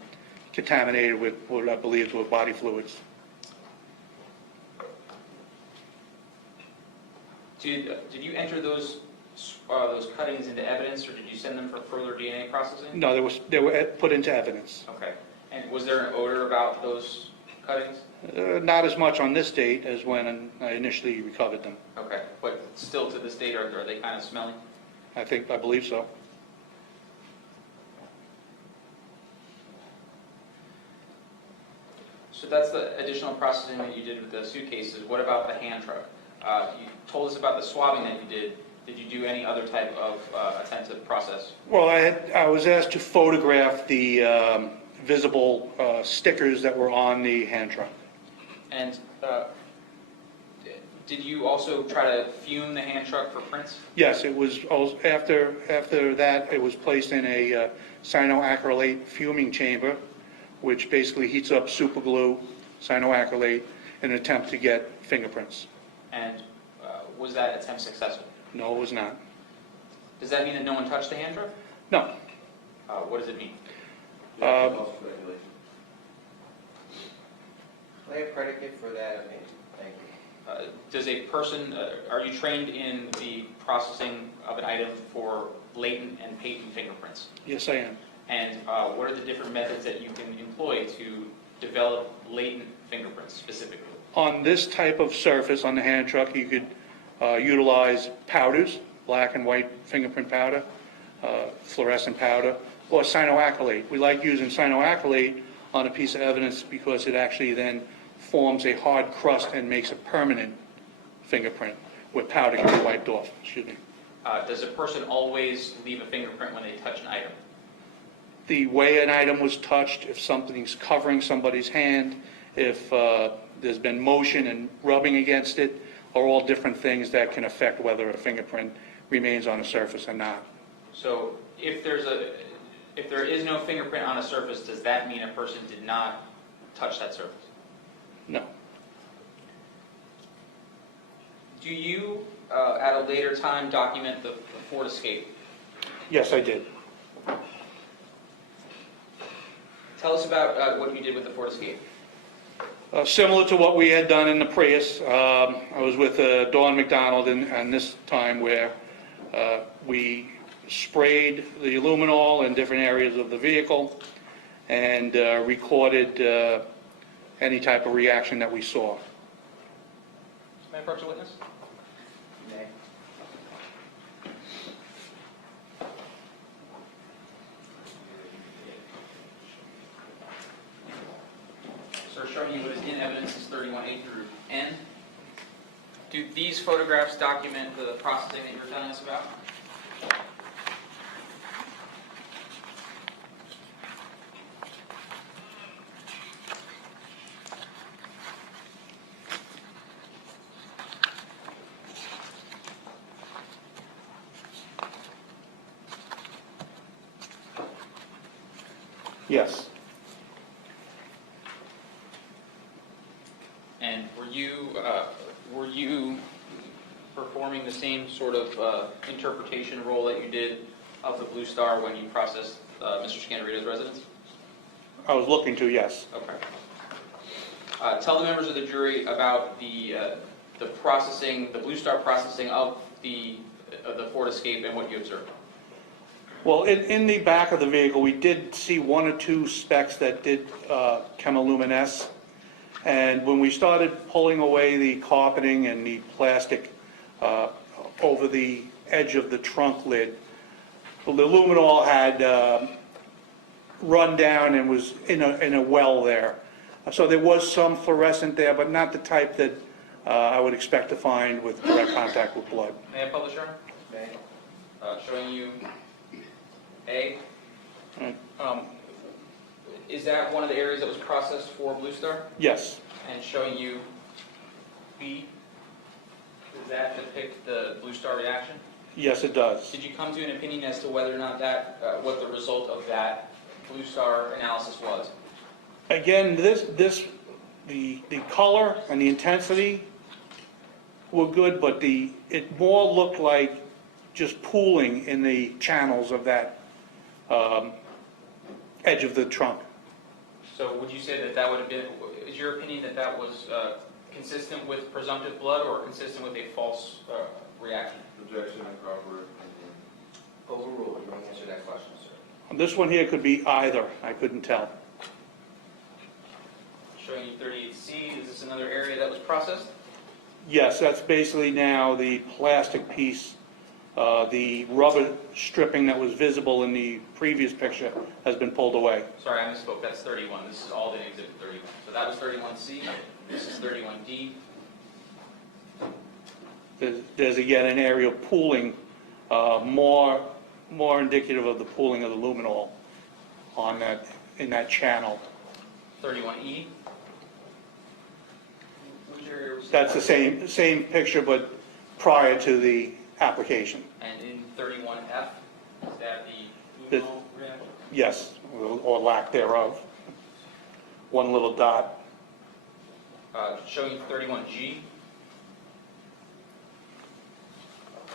contaminated with what I believe were body fluids. Did you enter those cuttings into evidence, or did you send them for further DNA processing? No, they were put into evidence. Okay. And was there an odor about those cuttings? Not as much on this date as when I initially recovered them. Okay. But still to this date, are they kind of smelly? I believe so. So that's the additional processing that you did with the suitcases. What about the hand truck? You told us about the swabbing that you did. Did you do any other type of attentive process? Well, I was asked to photograph the visible stickers that were on the hand truck. And did you also try to fume the hand truck for prints? Yes, it was after that. It was placed in a cyanoacrylate fuming chamber, which basically heats up super glue, cyanoacrylate, in an attempt to get fingerprints. And was that attempt successful? No, it was not. Does that mean that no one touched the hand truck? No. What does it mean? Lay a predicate for that opinion. Thank you. Does a person, are you trained in the processing of an item for latent and patent fingerprints? Yes, I am. And what are the different methods that you can employ to develop latent fingerprints specifically? On this type of surface, on the hand truck, you could utilize powders, black and white fingerprint powder, fluorescent powder, or cyanoacrylate. We like using cyanoacrylate on a piece of evidence because it actually then forms a hard crust and makes a permanent fingerprint where powder can be wiped off. Excuse me. Does a person always leave a fingerprint when they touch an item? The way an item was touched, if something's covering somebody's hand, if there's been motion and rubbing against it, are all different things that can affect whether a fingerprint remains on a surface or not. So if there is no fingerprint on a surface, does that mean a person did not touch that surface? No. Do you, at a later time, document the Ford escape? Yes, I did. Tell us about what you did with the Ford escape. Similar to what we had done in the Prius, I was with Dawn McDonald in this time where we sprayed the luminol in different areas of the vehicle and recorded any type of reaction that we saw. May I approach the witness? May. Sir, showing you what is in evidence is 31A through N. Do these photographs document the processing that you're telling us about? Yes. And were you performing the same sort of interpretation role that you did of the Blue Star when you processed Mr. Scandirito's residence? I was looking to, yes. Okay. Tell the members of the jury about the processing, the Blue Star processing of the Ford Escape and what you observed. Well, in the back of the vehicle, we did see one or two specks that did chemiluminesce. And when we started pulling away the carpeting and the plastic over the edge of the trunk lid, the luminol had run down and was in a well there. So there was some fluorescent there, but not the type that I would expect to find with direct contact with blood. May I publish, Your Honor? May. showing you A. Right. Is that one of the areas that was processed for Blue Star? Yes, And showing you B? Does that depict the Blue Star reaction? yes, it does. Did you come to an opinion as to whether or not that, what the result of that Blue Star analysis was? Again, the color and the intensity were good, but it more looked like just pooling in the channels of that edge of the trunk. So would you say that that would have been, is your opinion that that was consistent with presumptive blood or consistent with a false reaction? Objection, improper opinion. Overruled, you want to answer that question, sir? On this one here could be either, I couldn't tell. Showing you 38C, is this another area that was processed? Yes, that's basically now the plastic piece. The rubber stripping that was visible in the previous picture has been pulled away. Sorry, I misspoke, that's 31, this is all in Exhibit 31. So that was 31C, this is 31D. There's again an area of pooling, more indicative of the pooling of the luminol on that, in that channel. 31E? Which area was That's the same picture, but prior to the application. And in 31F, is that the luminol reaction? Yes, or lack thereof. One little dot. Showing 31G.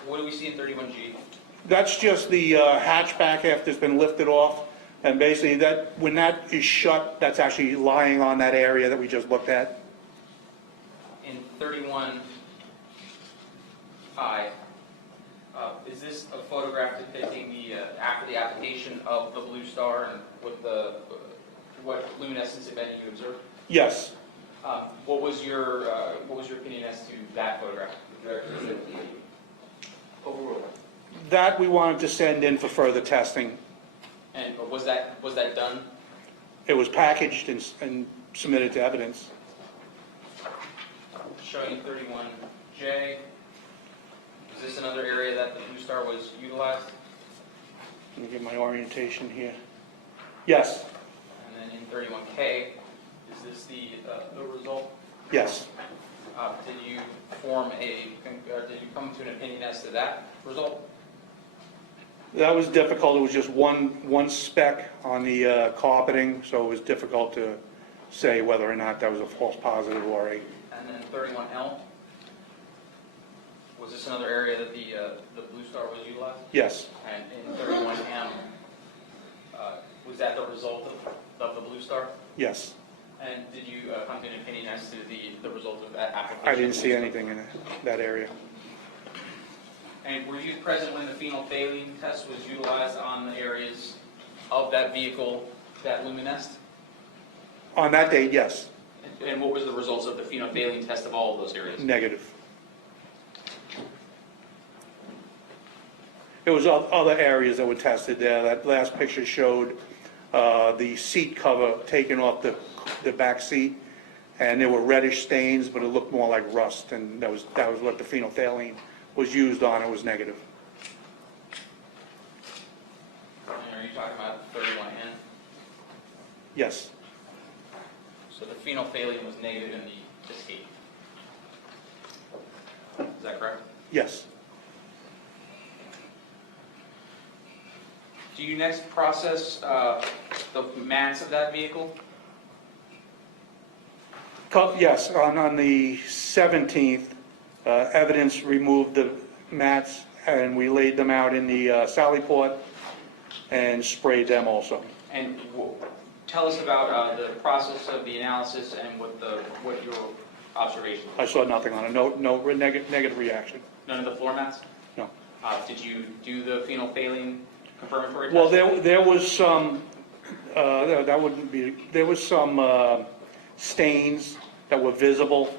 What do we see in 31G? That's just the hatchback after it's been lifted off. And basically, that when that is shut, that's actually lying on that area that we just looked at. In 31I, is this a photograph depicting the after the application of the Blue Star and what luminescence, if any, you observed? Yes. What was your opinion as to that photograph? Overruled. That we wanted to send in for further testing. And was that done? It was packaged and submitted to evidence. Showing 31J. Is this another area that the Blue Star was utilized? Let me get my orientation here. Yes, And then in 31K, is this the result? yes. Did you come to an opinion as to that result? That was difficult. It was just one speck on the carpeting, so it was difficult to say whether or not that was a false positive or a... And then 31L, was this another area that the Blue Star was utilized? Yes, And in 31M, was that the result of the Blue Star? yes. And did you come to an opinion as to the result of that application? I didn't see anything in that area. And were you present when the phenolphthalein test was utilized on the areas of that vehicle that luminesced? On that date, yes, And what was the results of the phenolphthalein test of all of those areas? negative. There was other areas that were tested there. That last picture showed the seat cover taken off the back seat, and there were reddish stains, but it looked more like rust, and that was what the phenolphthalein was used on. It was negative. And are you talking about 31N? Yes, So the phenolphthalein was negative in the escape. Is that correct? yes. Do you next process the mats of that vehicle? Yes, on the 17th, evidence removed the mats, and we laid them out in the sally port and sprayed them also. And tell us about the process of the analysis and what your observations were. I saw nothing on it, no negative reaction. None of the floor mats? No. Did you do the phenolphthalein confirmatory test? Well, there was some, there was some stains that were visible,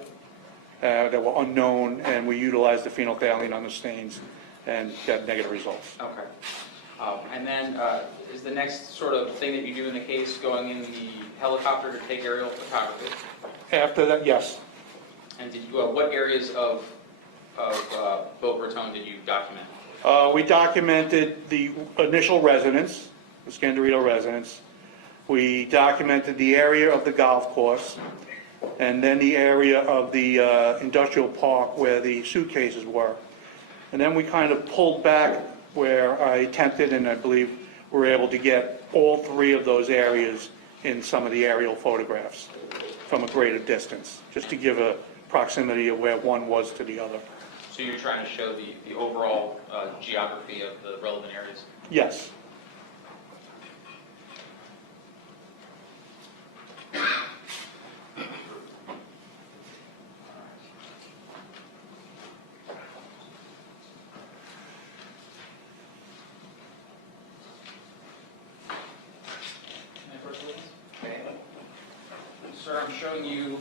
that were unknown, and we utilized the phenolphthalein on the stains and got negative results. Okay. And then is the next sort of thing that you do in the case going in the helicopter to take aerial photography? After that, yes. And did you, what areas of Boca Raton did you document? We documented the initial residence, the Scandirito residence. We documented the area of the golf course, and then the area of the industrial park where the suitcases were. And then we kind of pulled back where I attempted, and I believe we were able to get all three of those areas in some of the aerial photographs from a greater distance, just to give a proximity of where one was to the other. So you're trying to show the overall geography of the relevant areas? Yes. Any further witness? Okay. Sir, I'm showing you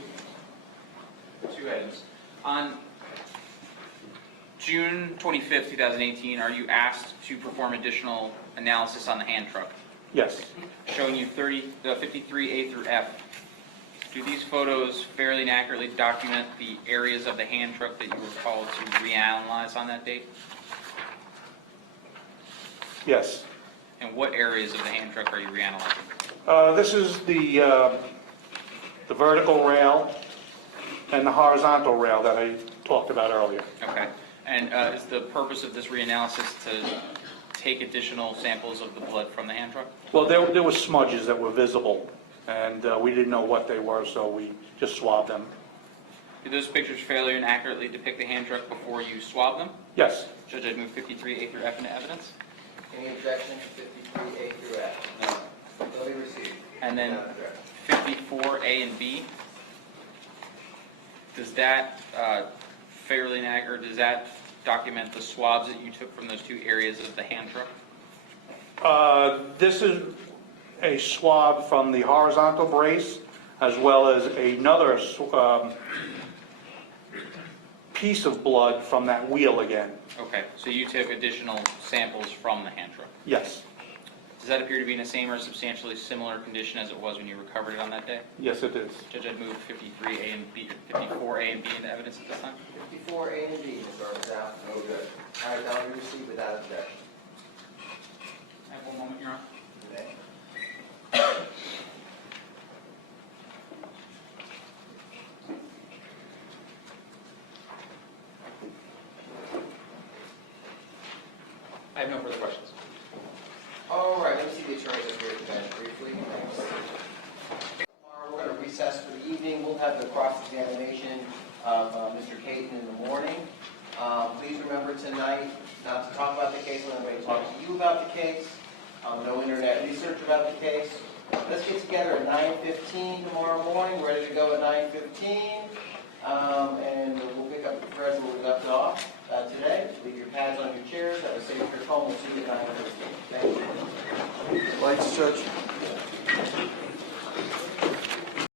two items. On June 25th, 2018, are you asked to perform additional analysis on the hand truck? Yes. Showing you 53A through F. Do these photos fairly and accurately document the areas of the hand truck that you were called to reanalyze on that date? Yes. And what areas of the hand truck are you reanalyzing? This is the vertical rail and the horizontal rail that I talked about earlier. Okay. And is the purpose of this reanalysis to take additional samples of the blood from the hand truck? Well, there were smudges that were visible, and we didn't know what they were, so we just swabbed them. Did those pictures fairly and accurately depict the hand truck before you swab them? Yes. Judge, I'd move 53A through F into evidence. Any objection to 53A through F? No. Will be received. And then Without objection. 54A and B, does that fairly and accurate, does that document the swabs that you took from those two areas of the hand truck? This is a swab from the horizontal brace, as well as another piece of blood from that wheel again. Okay, so you took additional samples from the hand truck. Yes. Does that appear to be in the same or substantially similar condition as it was when you recovered it on that day? Yes, it is. Judge, I'd move 53A and B, 54A and B into evidence at this time. 54A and B, Ms. Armstrong, no good. All right, that will be received without objection. I have one moment, Your Honor. Okay. I have no further questions. All right, let me see the attorneys up here at the bench briefly. Tomorrow, we're going to recess for the evening. We'll have the cross-examination of Mr. Katen in the morning. Please remember tonight not to talk about the case when anybody talks to you about the case. No internet research about the case. Let's get together at 9:15 tomorrow morning, ready to go at 9:15. And we'll pick up the threads where we left off today. Leave your pads on your chairs. Have a safe trip home. We'll see you at 9:15. Thank you. Lights, Judge?